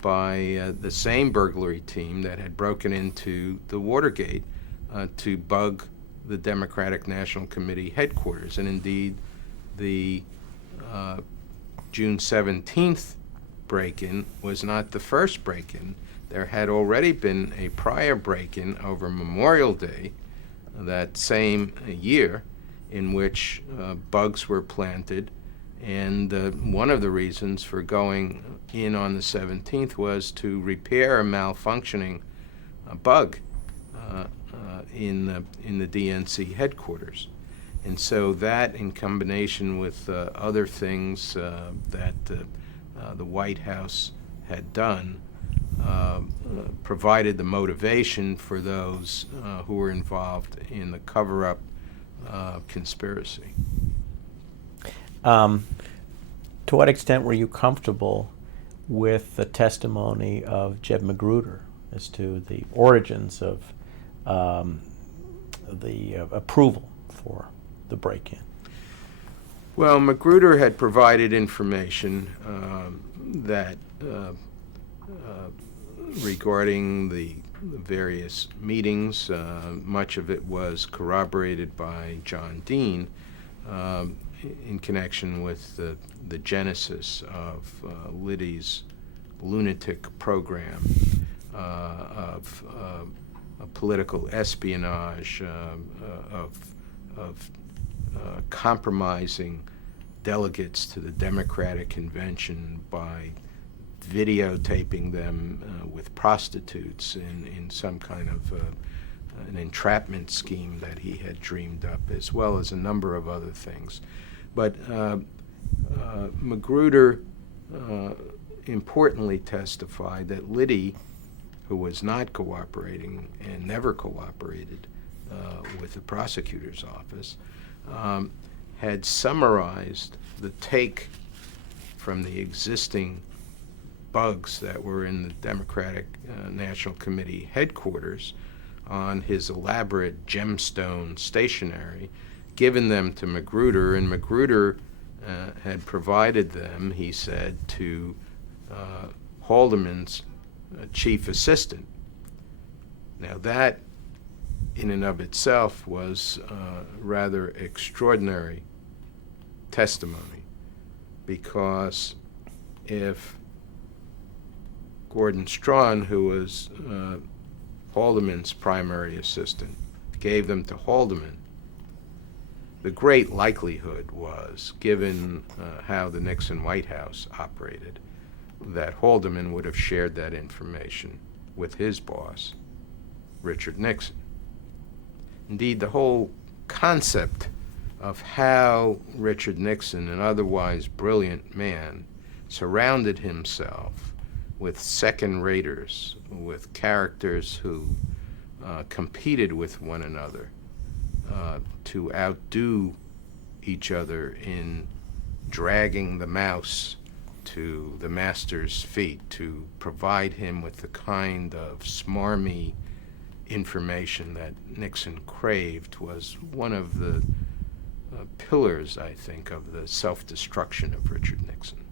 by the same burglary team that had broken into the Watergate to bug the Democratic National Committee headquarters. And indeed, the June 17th break-in was not the first break-in. There had already been a prior break-in over Memorial Day that same year, in which bugs were planted, and one of the reasons for going in on the 17th was to repair a malfunctioning bug in the DNC headquarters. And so that, in combination with other things that the White House had done, provided the motivation for those who were involved in the cover-up conspiracy. To what extent were you comfortable with the testimony of Jeb Magruder as to the origins of the approval for the break-in? Well, Magruder had provided information that regarding the various meetings. Much of it was corroborated by John Dean in connection with the genesis of Liddy's lunatic program of political espionage, of compromising delegates to the Democratic Convention by videotaping them with prostitutes in some kind of an entrapment scheme that he had dreamed up, as well as a number of other things. But Magruder importantly testified that Liddy, who was not cooperating and never cooperated with the prosecutor's office, had summarized the take from the existing bugs that were in the Democratic National Committee headquarters on his elaborate gemstone stationery, given them to Magruder, and Magruder had provided them, he said, to Haldeman's chief assistant. Now that, in and of itself, was rather extraordinary testimony, because if Gordon Strachan, who was Haldeman's primary assistant, gave them to Haldeman, the great likelihood was, given how the Nixon White House operated, that Haldeman would have shared that information with his boss, Richard Nixon. Indeed, the whole concept of how Richard Nixon, an otherwise brilliant man, surrounded himself with second-raters, with characters who competed with one another to outdo each other in dragging the mouse to the master's feet, to provide him with the kind of smarmy information that Nixon craved, was one of the pillars, I think, of the self-destruction of Richard Nixon,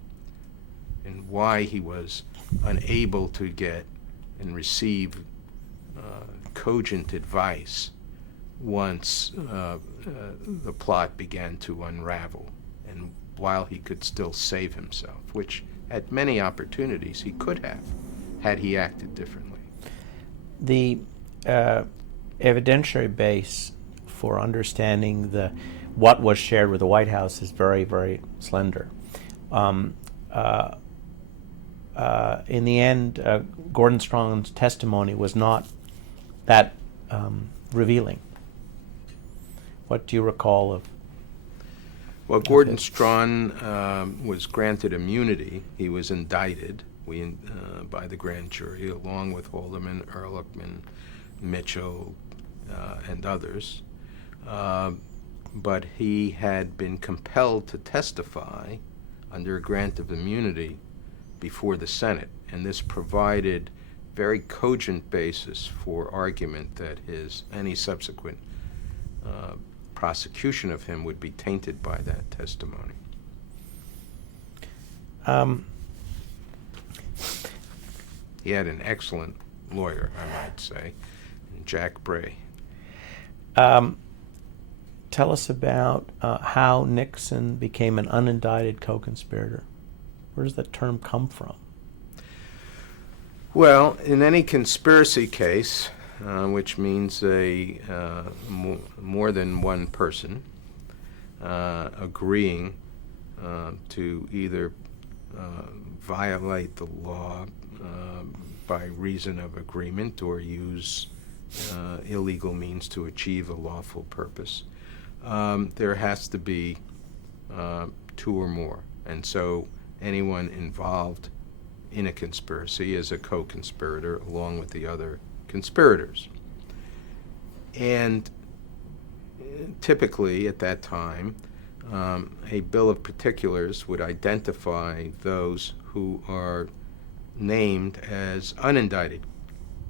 and why he was unable to get and receive cogent advice once the plot began to unravel, and while he could still save himself, which at many opportunities he could have, had he acted differently. The evidentiary base for understanding what was shared with the White House is very, very slender. In the end, Gordon Strachan's testimony was not that revealing. What do you recall of? Well, Gordon Strachan was granted immunity. He was indicted by the grand jury, along with Haldeman, Ehrlichman, Mitchell, and others. But he had been compelled to testify under a grant of immunity before the Senate, and this provided very cogent basis for argument that any subsequent prosecution of him would be tainted by that testimony. He had an excellent lawyer, I might say, Jack Bray. Tell us about how Nixon became an unindicted co-conspirator. Where does that term come from? Well, in any conspiracy case, which means more than one person agreeing to either violate the law by reason of agreement or use illegal means to achieve a lawful purpose, there has to be two or more. And so anyone involved in a conspiracy is a co-conspirator along with the other conspirators. And typically at that time, a bill of particulars would identify those who are named as unindicted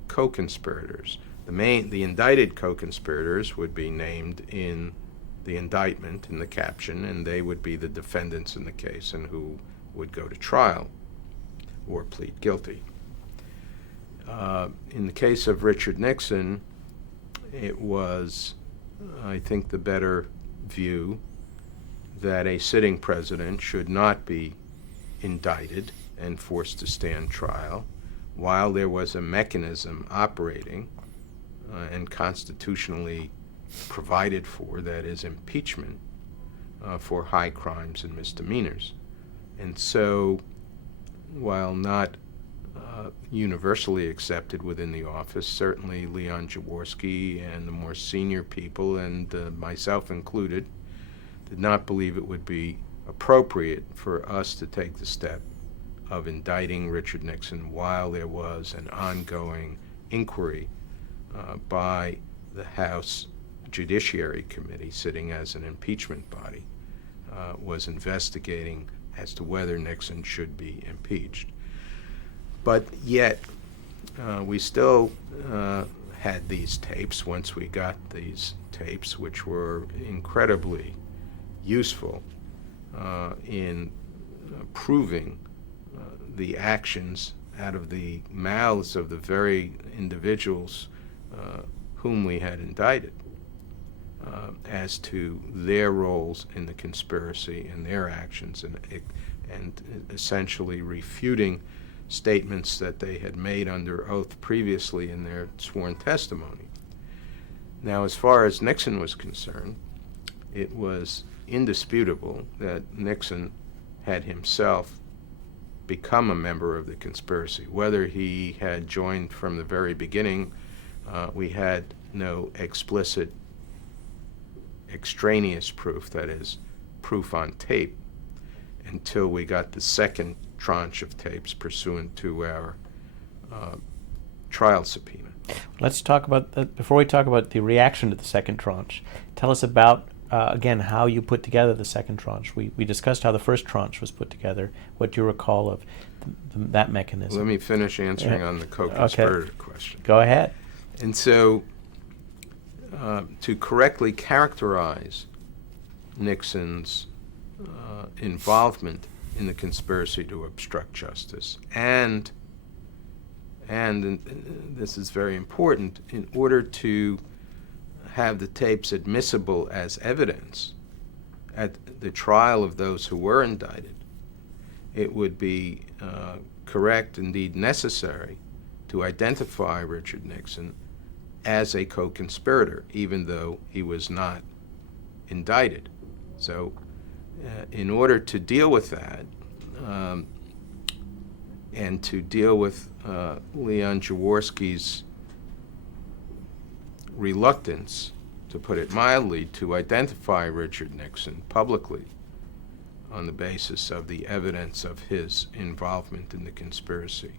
co-conspirators. The indicted co-conspirators would be named in the indictment, in the caption, and they would be the defendants in the case and who would go to trial or plead guilty. In the case of Richard Nixon, it was, I think, the better view that a sitting president should not be indicted and forced to stand trial while there was a mechanism operating and constitutionally provided for, that is impeachment, for high crimes and misdemeanors. And so, while not universally accepted within the office, certainly Leon Jaworski and the more senior people, and myself included, did not believe it would be appropriate for us to take the step of indicting Richard Nixon while there was an ongoing inquiry by the House Judiciary Committee, sitting as an impeachment body, was investigating as to whether Nixon should be impeached. But yet, we still had these tapes once we got these tapes, which were incredibly useful in proving the actions out of the mouths of the very individuals whom we had indicted as to their roles in the conspiracy and their actions, and essentially refuting statements that they had made under oath previously in their sworn testimony. Now, as far as Nixon was concerned, it was indisputable that Nixon had himself become a member of the conspiracy. Whether he had joined from the very beginning, we had no explicit extraneous proof, that is, proof on tape, until we got the second tranche of tapes pursuant to our trial subpoena. Let's talk about that. Before we talk about the reaction to the second tranche, tell us about, again, how you put together the second tranche. We discussed how the first tranche was put together. What do you recall of that mechanism? Let me finish answering on the co-conspirator question. Go ahead. And so, to correctly characterize Nixon's involvement in the conspiracy to obstruct justice, and this is very important, in order to have the tapes admissible as evidence at the trial of those who were indicted, it would be correct, indeed necessary, to identify Richard Nixon as a co-conspirator, even though he was not indicted. So, in order to deal with that, and to deal with Leon Jaworski's reluctance, to put it mildly, to identify Richard Nixon publicly on the basis of the evidence of his involvement in the conspiracy,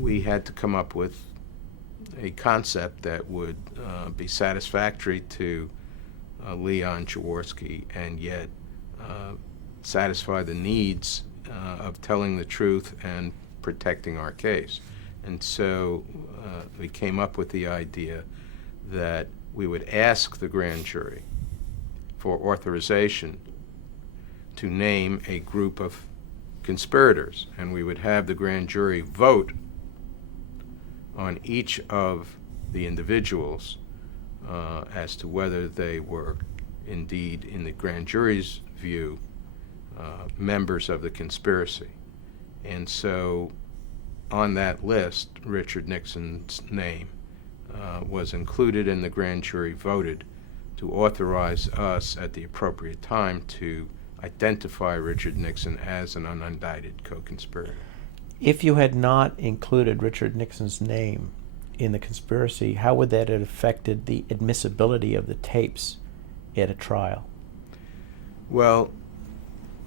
we had to come up with a concept that would be satisfactory to Leon Jaworski and yet satisfy the needs of telling the truth and protecting our case. And so we came up with the idea that we would ask the grand jury for authorization to name a group of conspirators, and we would have the grand jury vote on each of the individuals as to whether they were indeed, in the grand jury's view, members of the conspiracy. And so on that list, Richard Nixon's name was included, and the grand jury voted to authorize us at the appropriate time to identify Richard Nixon as an unindicted co-conspirator. If you had not included Richard Nixon's name in the conspiracy, how would that have affected the admissibility of the tapes at a trial? Well,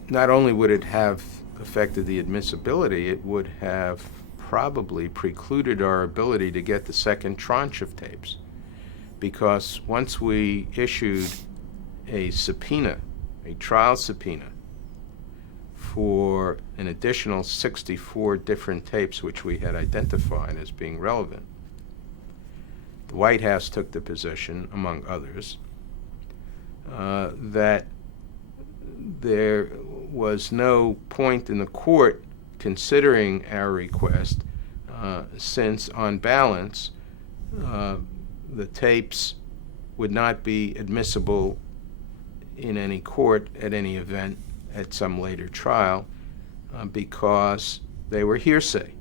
not only would it have affected the admissibility, it would have probably precluded our ability to get the second tranche of tapes. Because once we issued a subpoena, a trial subpoena, for an additional 64 different tapes which we had identified as being relevant, the White House took the position, among others, that there was no point in the court considering our request, since on balance the tapes would not be admissible in any court at any event at some later trial because they were hearsay.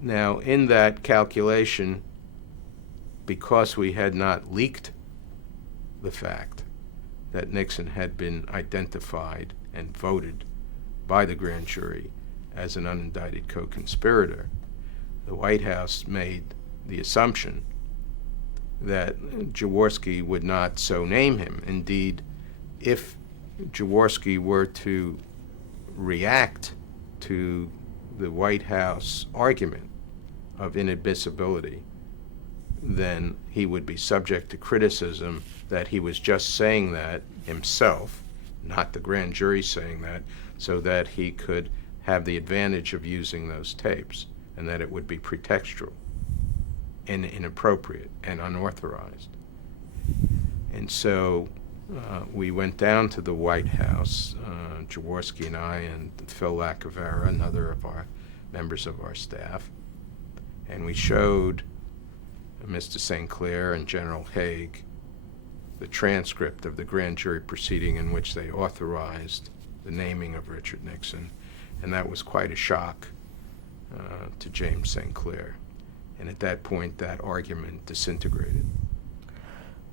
Now, in that calculation, because we had not leaked the fact that Nixon had been identified and voted by the grand jury as an unindicted co-conspirator, the White House made the assumption that Jaworski would not so name him. Indeed, if Jaworski were to react to the White House argument of inadmissibility, then he would be subject to criticism that he was just saying that himself, not the grand jury saying that, so that he could have the advantage of using those tapes, and that it would be pretextual and inappropriate and unauthorized. And so we went down to the White House, Jaworski and I and Phil Lacavera, another of our members of our staff, and we showed Mr. St. Clair and General Haig the transcript of the grand jury proceeding in which they authorized the naming of Richard Nixon, and that was quite a shock to James St. Clair. And at that point, that argument disintegrated.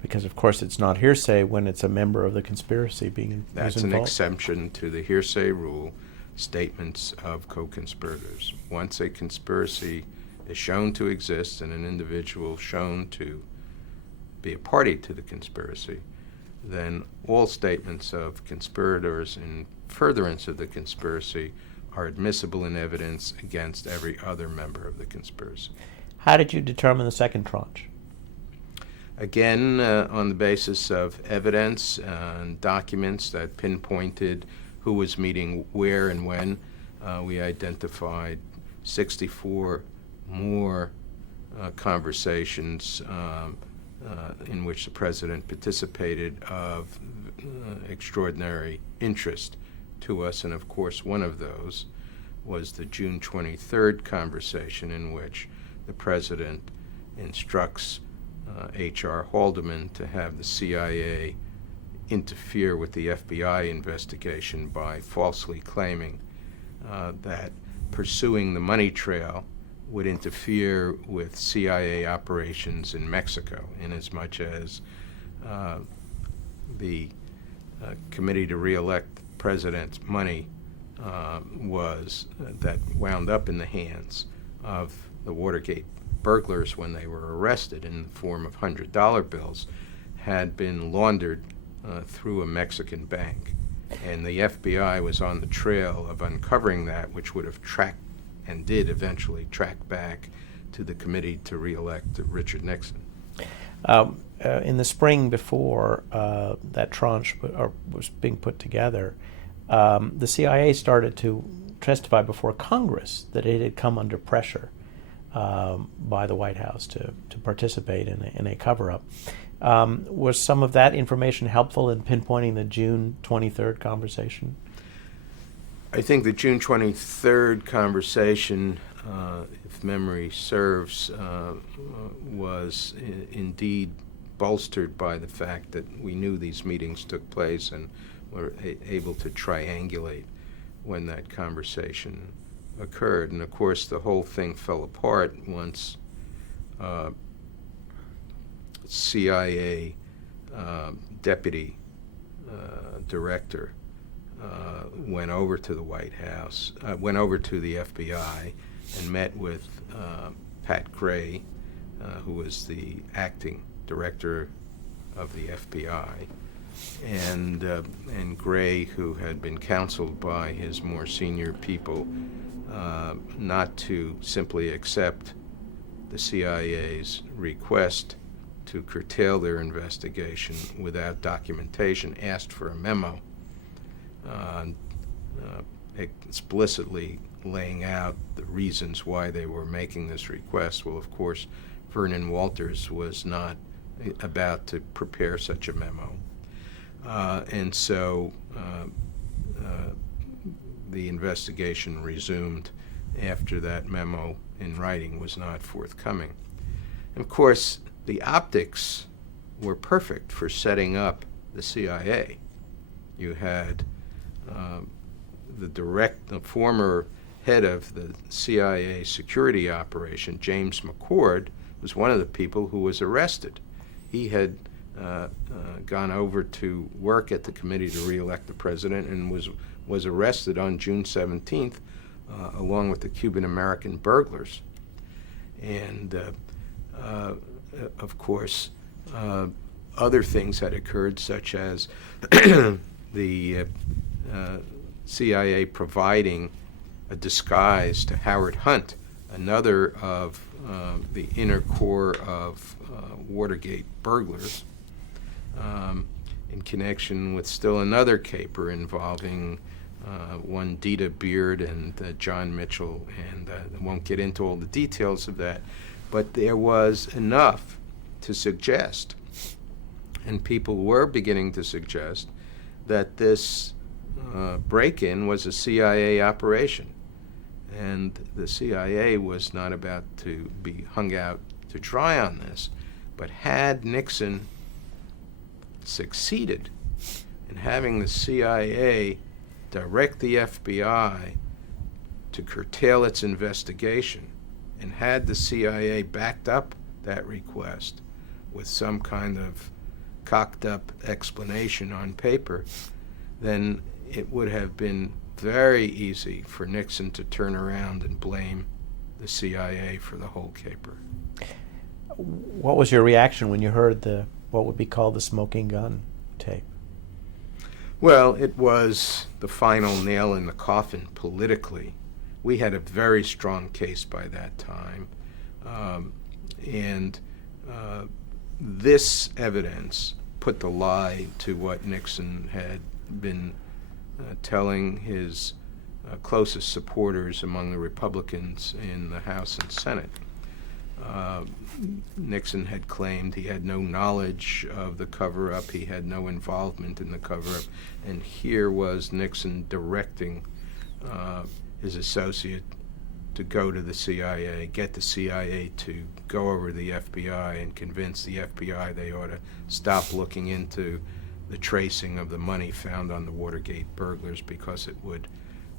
Because, of course, it's not hearsay when it's a member of the conspiracy being That's who's an involved. exception to the hearsay rule, statements of co-conspirators. Once a conspiracy is shown to exist and an individual shown to be a party to the conspiracy, then all statements of conspirators in furtherance of the conspiracy are admissible in evidence against every other member of the conspiracy. How did you determine the second tranche? Again, on the basis of evidence and documents that pinpointed who was meeting where and when, we identified 64 more conversations in which the president participated of extraordinary interest to us. And of course, one of those was the June 23rd conversation in which the president instructs H.R. Haldeman to have the CIA interfere with the FBI investigation by falsely claiming that pursuing the money trail would interfere with CIA operations in Mexico, inasmuch as the committee to re-elect the president's money was that wound up in the hands of the Watergate burglars when they were arrested in the form of $100 bills had been laundered through a Mexican bank. And the FBI was on the trail of uncovering that, which would have tracked and did eventually track back to the committee to re-elect Richard Nixon. In the spring before that tranche was being put together, the CIA started to testify before Congress that it had come under pressure by the White House to participate in a cover-up. Was some of that information helpful in pinpointing the June 23rd conversation? I think the June 23rd conversation, if memory serves, was indeed bolstered by the fact that we knew these meetings took place and were able to triangulate when that conversation occurred. And of course, the whole thing fell apart once CIA deputy director went over to the White House, went over to the FBI and met with Pat Gray, who was the acting director of the FBI, and Gray, who had been counseled by his more senior people not to simply accept the CIA's request to curtail their investigation without documentation, asked for a memo explicitly laying out the reasons why they were making this request. Well, of course, Vernon Walters was not about to prepare such a memo. And so the investigation resumed after that memo in writing was not forthcoming. And of course, the optics were perfect for setting up the CIA. You had the former head of the CIA security operation, James McCord, was one of the people who was arrested. He had gone over to work at the committee to re-elect the president and was arrested on June 17th along with the Cuban-American burglars. And of course, other things had occurred, such as the CIA providing a disguise to Howard Hunt, another of the inner core of Watergate burglars, in connection with still another caper involving one Dita Beard and John Mitchell, and I won't get into all the details of that, but there was enough to suggest, and people were beginning to suggest, that this break-in was a CIA operation. And the CIA was not about to be hung out to dry on this, but had Nixon succeeded in having the CIA direct the FBI to curtail its investigation, and had the CIA backed up that request with some kind of cocked up explanation on paper, then it would have been very easy for Nixon to turn around and blame the CIA for the whole caper. What was your reaction when you heard what would be called the smoking gun tape? Well, it was the final nail in the coffin politically. We had a very strong case by that time. And this evidence put the lie to what Nixon had been telling his closest supporters among the Republicans in the House and Senate. Nixon had claimed he had no knowledge of the cover-up, he had no involvement in the cover-up, and here was Nixon directing his associate to go to the CIA, get the CIA to go over to the FBI and convince the FBI they ought to stop looking into the tracing of the money found on the Watergate burglars because it would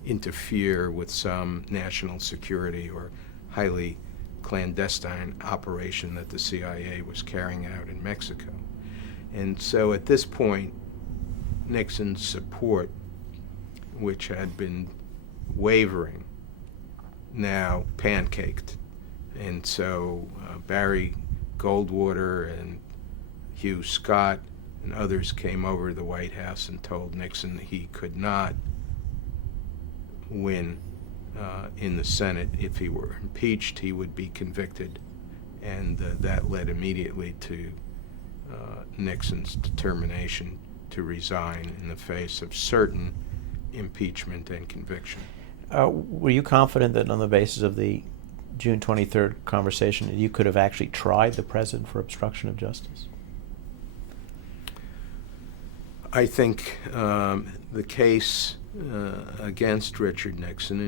interfere with some national security or highly clandestine operation that the CIA was carrying out in Mexico. And so at this point, Nixon's support, which had been wavering, now pancaked. And so Barry Goldwater and Hugh Scott and others came over to the White House and told Nixon he could not win in the Senate. If he were impeached, he would be convicted. And that led immediately to Nixon's determination to resign in the face of certain impeachment and conviction. Were you confident that on the basis of the June 23rd conversation that you could have actually tried the president for obstruction of justice? I think the case against Richard Nixon,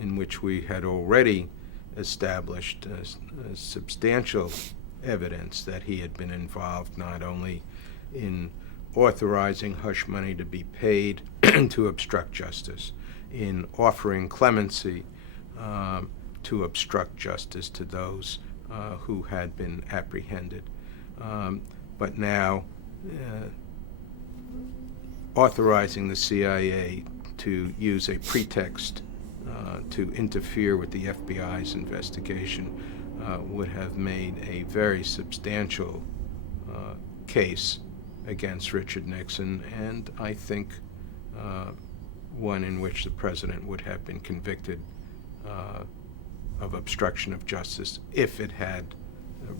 in which we had already established substantial evidence that he had been involved not only in authorizing hush money to be paid to obstruct justice, in offering clemency to obstruct justice to those who had been apprehended, but now authorizing the CIA to use a pretext to interfere with the FBI's investigation would have made a very substantial case against Richard Nixon, and I think one in which the president would have been convicted of obstruction of justice if it had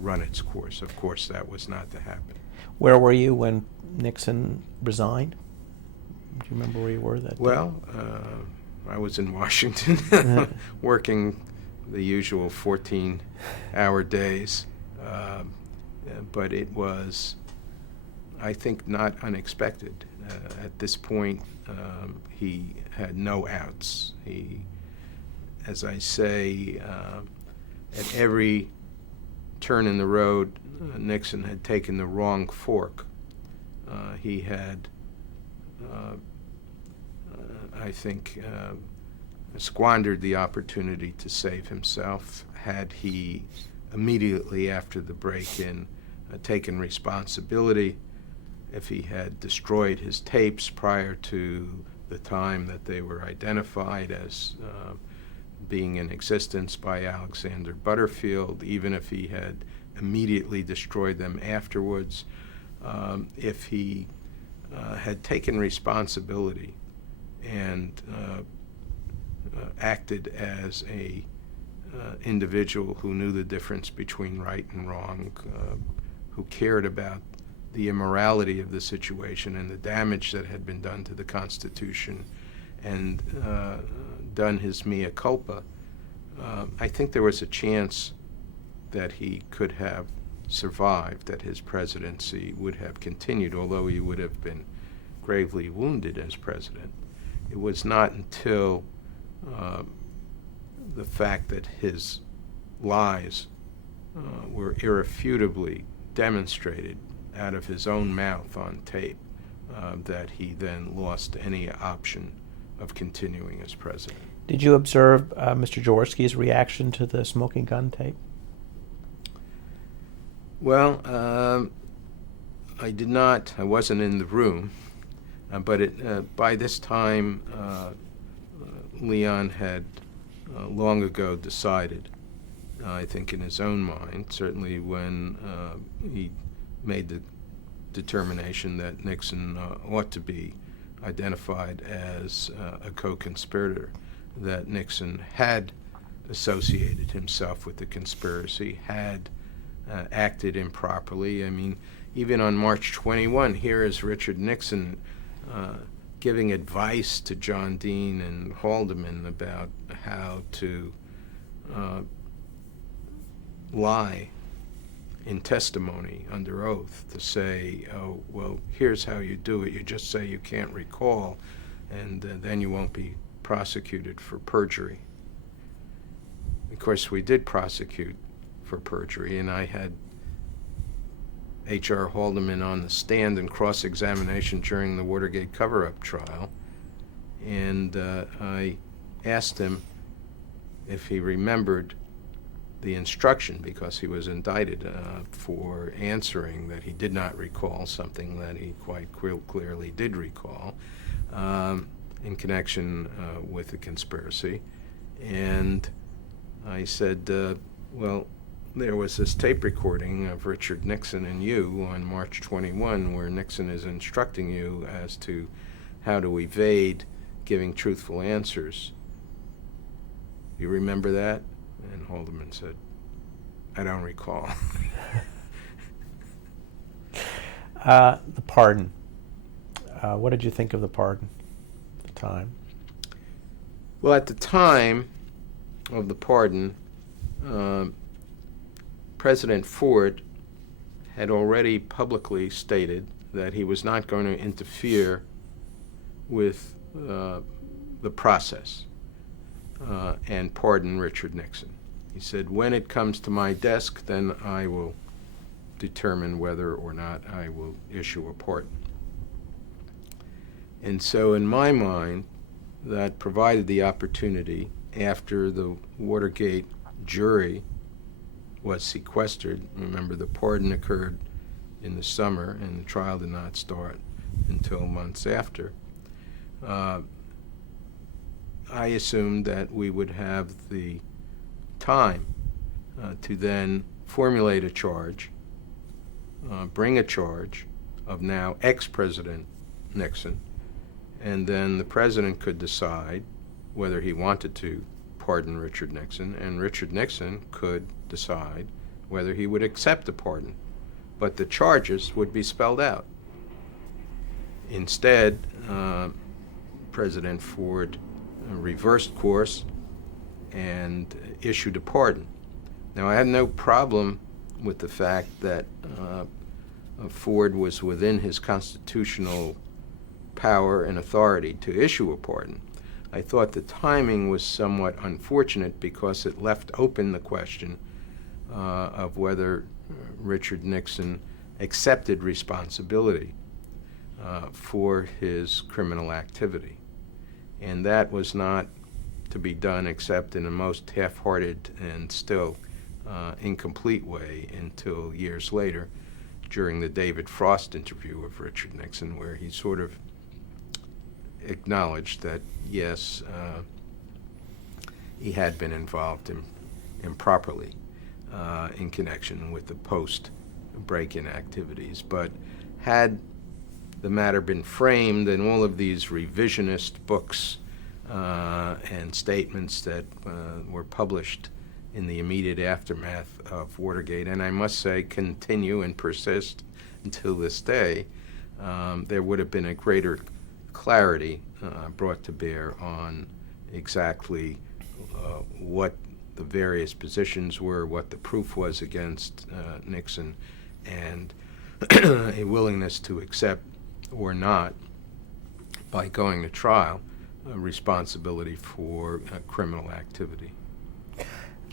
run its course. Of course, that was not to happen. Where were you when Nixon resigned? Do you remember where you were that day? Well, I was in Washington working the usual 14-hour days, but it was, I think, not unexpected. At this point, he had no outs. He, as I say, at every turn in the road, Nixon had taken the wrong fork. He had, I think, squandered the opportunity to save himself. Had he immediately after the break-in taken responsibility, if he had destroyed his tapes prior to the time that they were identified as being in existence by Alexander Butterfield, even if he had immediately destroyed them afterwards, if he had taken responsibility and acted as a individual who knew the difference between right and wrong, who cared about the immorality of the situation and the damage that had been done to the Constitution, and done his mea culpa, I think there was a chance that he could have survived, that his presidency would have continued, although he would have been gravely wounded as president. It was not until the fact that his lies were irrefutably demonstrated out of his own mouth on tape that he then lost any option of continuing as president. Did you observe Mr. Jaworski's reaction to the smoking gun tape? Well, I did not. I wasn't in the room, but by this time, Leon had long ago decided, I think in his own mind, certainly when he made the determination that Nixon ought to be identified as a co-conspirator, that Nixon had associated himself with the conspiracy, had acted improperly. I mean, even on March 21, here is Richard Nixon giving advice to John Dean and Haldeman about how to lie in testimony under oath, to say, oh, well, here's how you do it. You just say you can't recall, and then you won't be prosecuted for perjury. Of course, we did prosecute for perjury, and I had H.R. Haldeman on the stand in cross-examination during the Watergate cover-up trial, and I asked him if he remembered the instruction, because he was indicted for answering that he did not recall something that he quite clearly did recall in connection with the conspiracy. And I said, well, there was this tape recording of Richard Nixon and you on March 21 where Nixon is instructing you as to how to evade giving truthful answers. You remember that? And Haldeman said, I don't recall. The pardon. What did you think of the pardon at the time? Well, at the time of the pardon, President Ford had already publicly stated that he was not going to interfere with the process and pardon Richard Nixon. He said, when it comes to my desk, then I will determine whether or not I will issue a pardon. And so in my mind, that provided the opportunity after the Watergate jury was sequestered. Remember, the pardon occurred in the summer and the trial did not start until months after. I assumed that we would have the time to then formulate a charge, bring a charge of now ex-President Nixon, and then the president could decide whether he wanted to pardon Richard Nixon, and Richard Nixon could decide whether he would accept the pardon. But the charges would be spelled out. Instead, President Ford reversed course and issued a pardon. Now, I have no problem with the fact that Ford was within his constitutional power and authority to issue a pardon. I thought the timing was somewhat unfortunate because it left open the question of whether Richard Nixon accepted responsibility for his criminal activity. And that was not to be done except in a most half-hearted and still incomplete way until years later during the David Frost interview of Richard Nixon, where he sort of acknowledged that, yes, he had been involved improperly in connection with the post-break-in activities. But had the matter been framed in all of these revisionist books and statements that were published in the immediate aftermath of Watergate, and I must say continue and persist until this day, there would have been a greater clarity brought to bear on exactly what the various positions were, what the proof was against Nixon, and a willingness to accept or not, by going to trial, responsibility for criminal activity.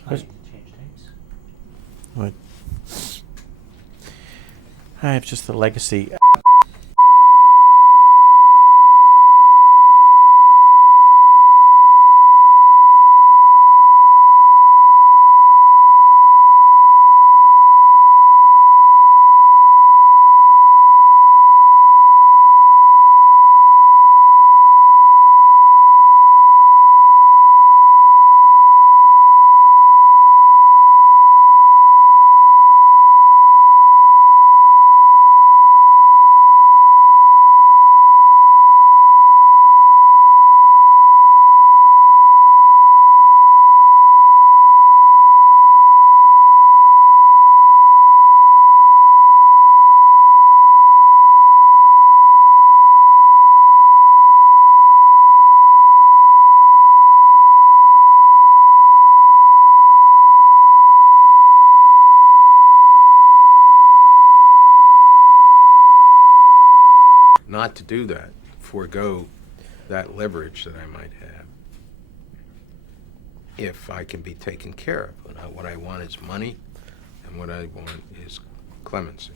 I need to change names. What? I have just the legacy. Not to do that, forego that leverage that I might have if I can be taken care of. What I want is money, and what I want is clemency.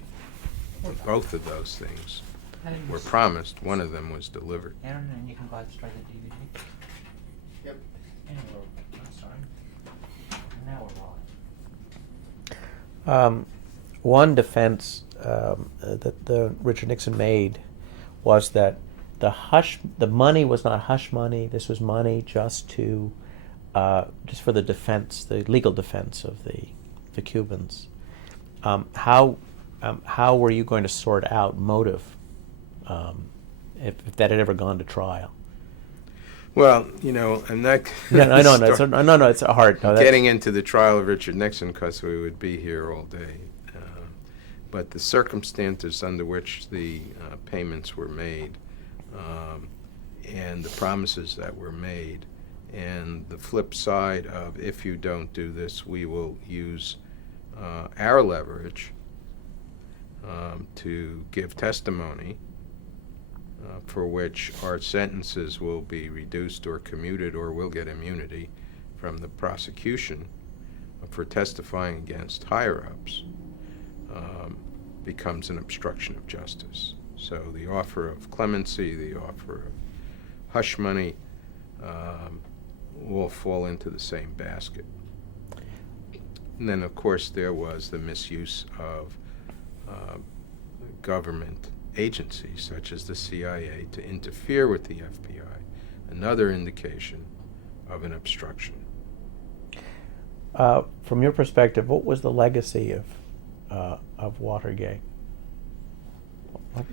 And both of those things were promised. One of them was delivered. Aaron, and you can buy the straight DVD. Yep. And I'm sorry. Now we're rolling. One defense that the Richard Nixon made was that the money was not hush money. This was money just for the defense, the legal defense of the Cubans. How were you going to sort out motive if that had ever gone to trial? Well, I'm not. No, it's a hard. No, getting into the trial of Richard Nixon, because we would be here all day. But the circumstances under which the payments were made and the promises that were made And the flip side of, if you don't do this, we will use our leverage to give testimony for which our sentences will be reduced or commuted, or will get immunity from the prosecution for testifying against higher-ups, becomes an obstruction of justice. So the offer of clemency, the offer of hush money, all fall into the same basket. And then, of course, there was the misuse of government agencies, such as the CIA, to interfere with the FBI, another indication of an obstruction. From your perspective, what was the legacy of Watergate?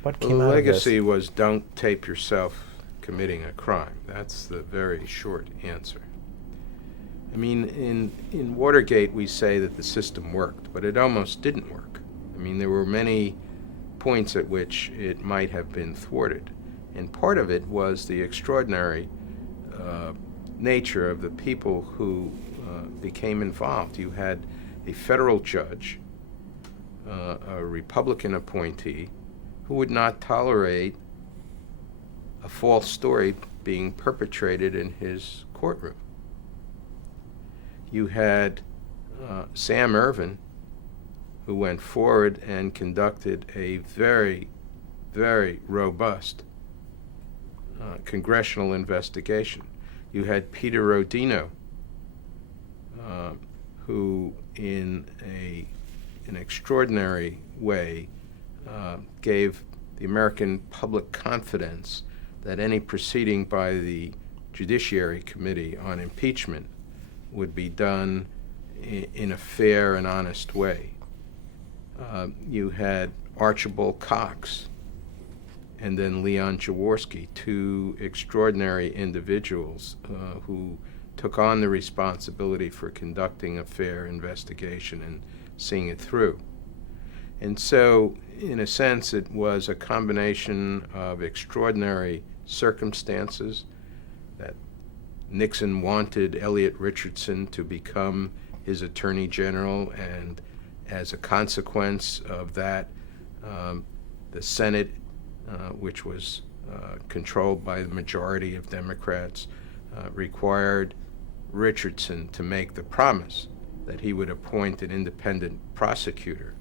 What came The out legacy of this? was, don't tape yourself committing a crime. That's the very short answer. I mean, in Watergate, we say that the system worked, but it almost didn't work. I mean, there were many points at which it might have been thwarted. And part of it was the extraordinary nature of the people who became involved. You had a federal judge, a Republican appointee, who would not tolerate a false story being perpetrated in his courtroom. You had Sam Ervin, who went forward and conducted a very, very robust congressional investigation. You had Peter Rodino, who in an extraordinary way gave the American public confidence that any proceeding by the Judiciary Committee on impeachment would be done in a fair and honest way. You had Archie Cox and then Leon Jaworski, two extraordinary individuals who took on the responsibility for conducting a fair investigation and seeing it through. And so, in a sense, it was a combination of extraordinary circumstances that Nixon wanted Elliot Richardson to become his Attorney General, and as a consequence of that, the Senate, which was controlled by the majority of Democrats, required Richardson to make the promise that he would appoint an independent prosecutor.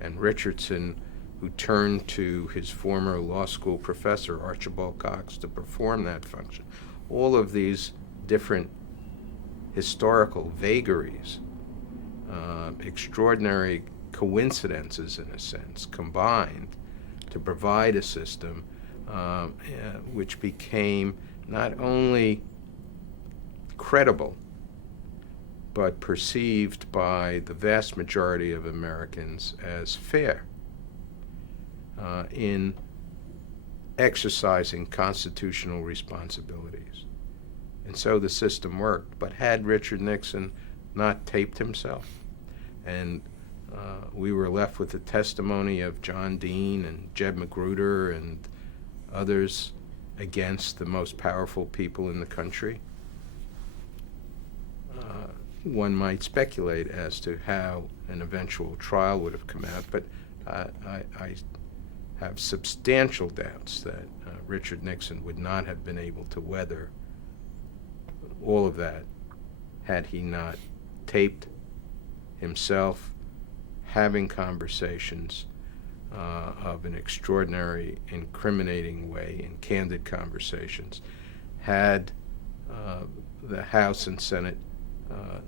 And Richardson, who turned to his former law school professor, Archie Cox, to perform that function. All of these different historical vagaries, extraordinary coincidences in a sense, combined to provide a system which became not only credible, but perceived by the vast majority of Americans as fair in exercising constitutional responsibilities. And so the system worked. But had Richard Nixon not taped himself, and we were left with the testimony of John Dean and Jeb Magruder and others against the most powerful people in the country, one might speculate as to how an eventual trial would have come out, but I have substantial doubts that Richard Nixon would not have been able to weather all of that had he not taped himself having conversations of an extraordinary, incriminating way, and candid conversations, had the House and Senate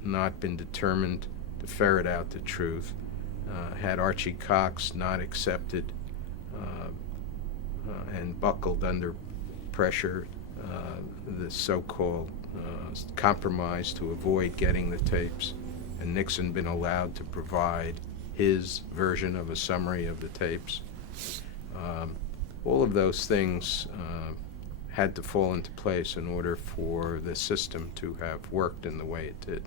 not been determined to ferret out the truth, had Archie Cox not accepted and buckled under pressure the so-called compromise to avoid getting the tapes, and Nixon been allowed to provide his version of a summary of the tapes. All of those things had to fall into place in order for the system to have worked in the way it did.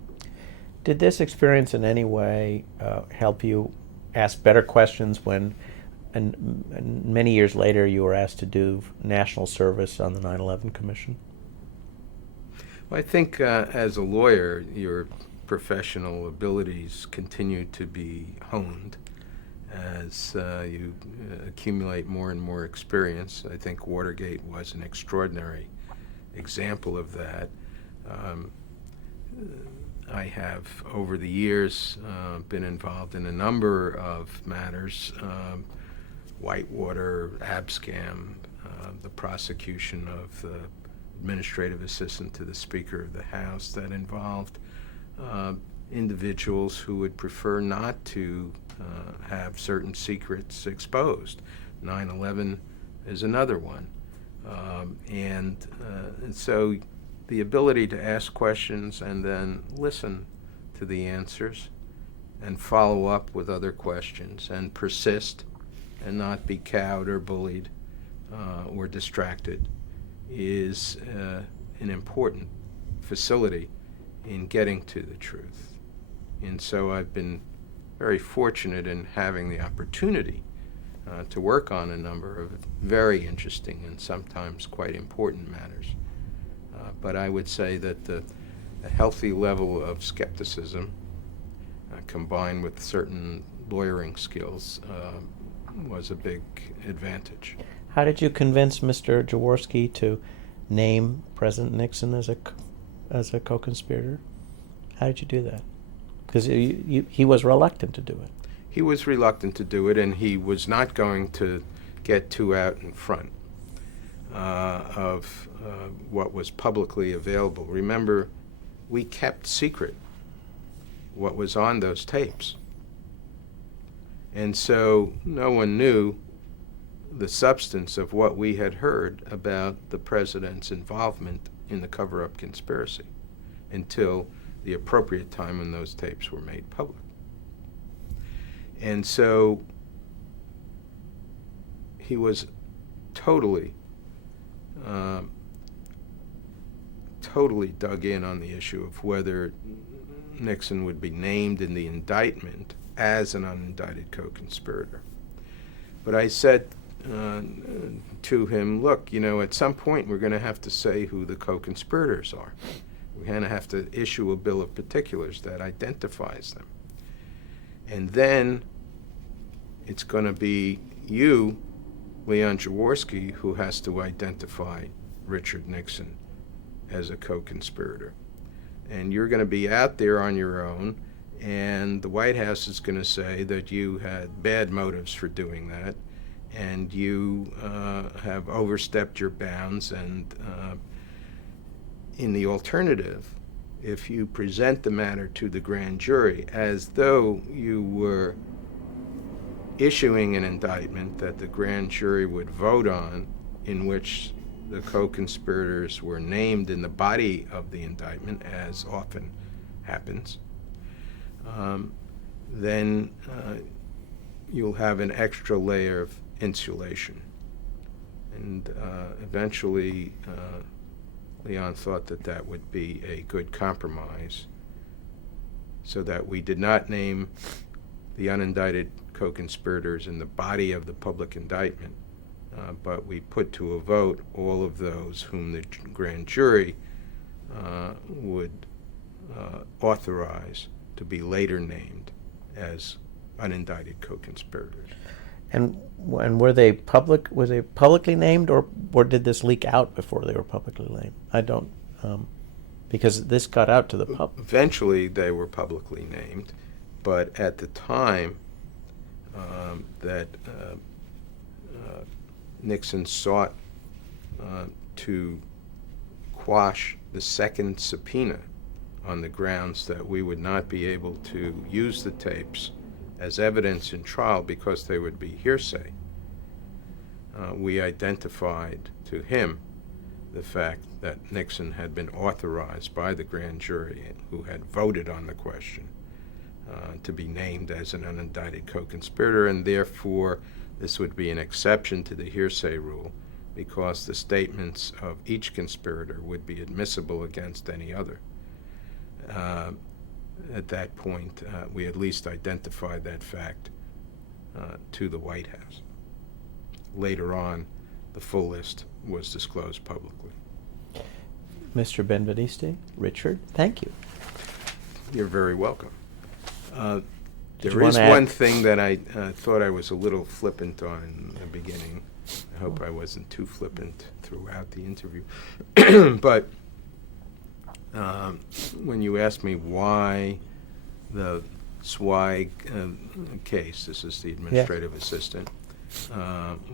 Did this experience in any way help you ask better questions when, and many years later, you were asked to do national service on the 9/11 Commission? Well, I think as a lawyer, your professional abilities continue to be honed as you accumulate more and more experience. I think Watergate was an extraordinary example of that. I have, over the years, been involved in a number of matters, Whitewater, Abscam, the prosecution of the administrative assistant to the Speaker of the House that involved individuals who would prefer not to have certain secrets exposed. 9/11 is another one. And so the ability to ask questions and then listen to the answers and follow up with other questions and persist and not be cowed or bullied or distracted is an important facility in getting to the truth. And so I've been very fortunate in having the opportunity to work on a number of very interesting and sometimes quite important matters. But I would say that a healthy level of skepticism combined with certain lawyering skills was a big advantage. How did you convince Mr. Jaworski to name President Nixon as a co-conspirator? How did you do that? Because he was reluctant to do it. He was reluctant to do it, and he was not going to get too out in front of what was publicly available. Remember, we kept secret what was on those tapes. And so no one knew the substance of what we had heard about the president's involvement in the cover-up conspiracy until the appropriate time when those tapes were made public. And so he was totally dug in on the issue of whether Nixon would be named in the indictment as an unindicted co-conspirator. But I said to him, look, at some point we're going to have to say who the co-conspirators are. We're going to have to issue a bill of particulars that identifies them. And then it's going to be you, Leon Jaworski, who has to identify Richard Nixon as a co-conspirator. And you're going to be out there on your own, and the White House is going to say that you had bad motives for doing that, and you have overstepped your bounds, and in the alternative, if you present the matter to the grand jury as though you were issuing an indictment that the grand jury would vote on, in which the co-conspirators were named in the body of the indictment, as often happens, then you'll have an extra layer of insulation. And eventually, Leon thought that that would be a good compromise, so that we did not name the unindicted co-conspirators in the body of the public indictment, but we put to a vote all of those whom the grand jury would authorize to be later named as unindicted co-conspirators. And were they public? Was they publicly named, or did this leak out before they were publicly named? I don't, because this got out to the public. Eventually, they were publicly named, but at the time that Nixon sought to quash the second subpoena on the grounds that we would not be able to use the tapes as evidence in trial because they would be hearsay, we identified to him the fact that Nixon had been authorized by the grand jury, who had voted on the question, to be named as an unindicted co-conspirator, and therefore this would be an exception to the hearsay rule because the statements of each conspirator would be admissible against any other. At that point, we at least identified that fact to the White House. Later on, the full list was disclosed publicly. Mr. Ben-Veniste, Richard, thank you. You're very welcome. Did you There is wanna add- one thing that I thought I was a little flippant on in the beginning. I hope I wasn't too flippant throughout the interview. But when you asked me why the Zweig case, this is the administrative assistant,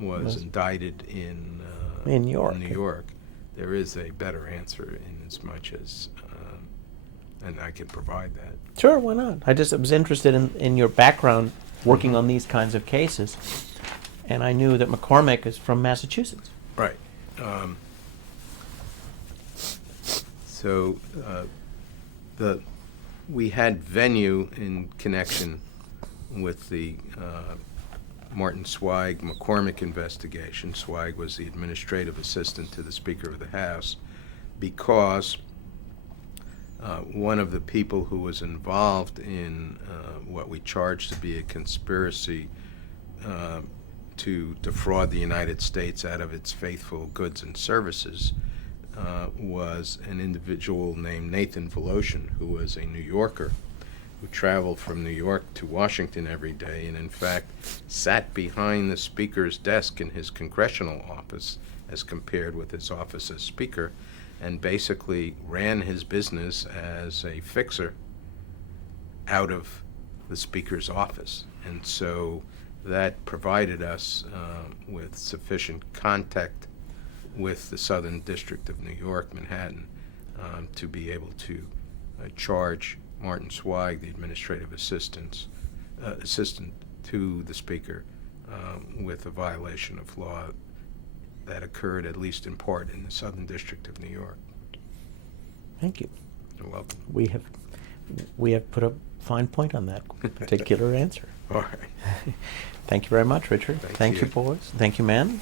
was indicted in New York. New York, there is a better answer in as much as, and I can provide that. Sure, why not? I was interested in your background working on these kinds of cases, and I knew that McCormick is from Massachusetts. Right. So we had venue in connection with the Martin Zweig McCormick investigation. Zweig was the administrative assistant to the Speaker of the House because one of the people who was involved in what we charged to be a conspiracy to defraud the United States out of its faithful goods and services was an individual named Nathan Voloshin, who was a New Yorker who traveled from New York to Washington every day and in fact sat behind the Speaker's desk in his congressional office as compared with his office as Speaker, and basically ran his business as a fixer out of the Speaker's office. And so that provided us with sufficient contact with the Southern District of New York, Manhattan, to be able to charge Martin Zweig, the administrative assistant to the Speaker, with a violation of law that occurred at least in part in the Southern District of New York. Thank you. You're welcome. We have put a fine point on that particular answer. All right. Thank you very much, Richard. Thank Thank you. you, boys. Thank you, man.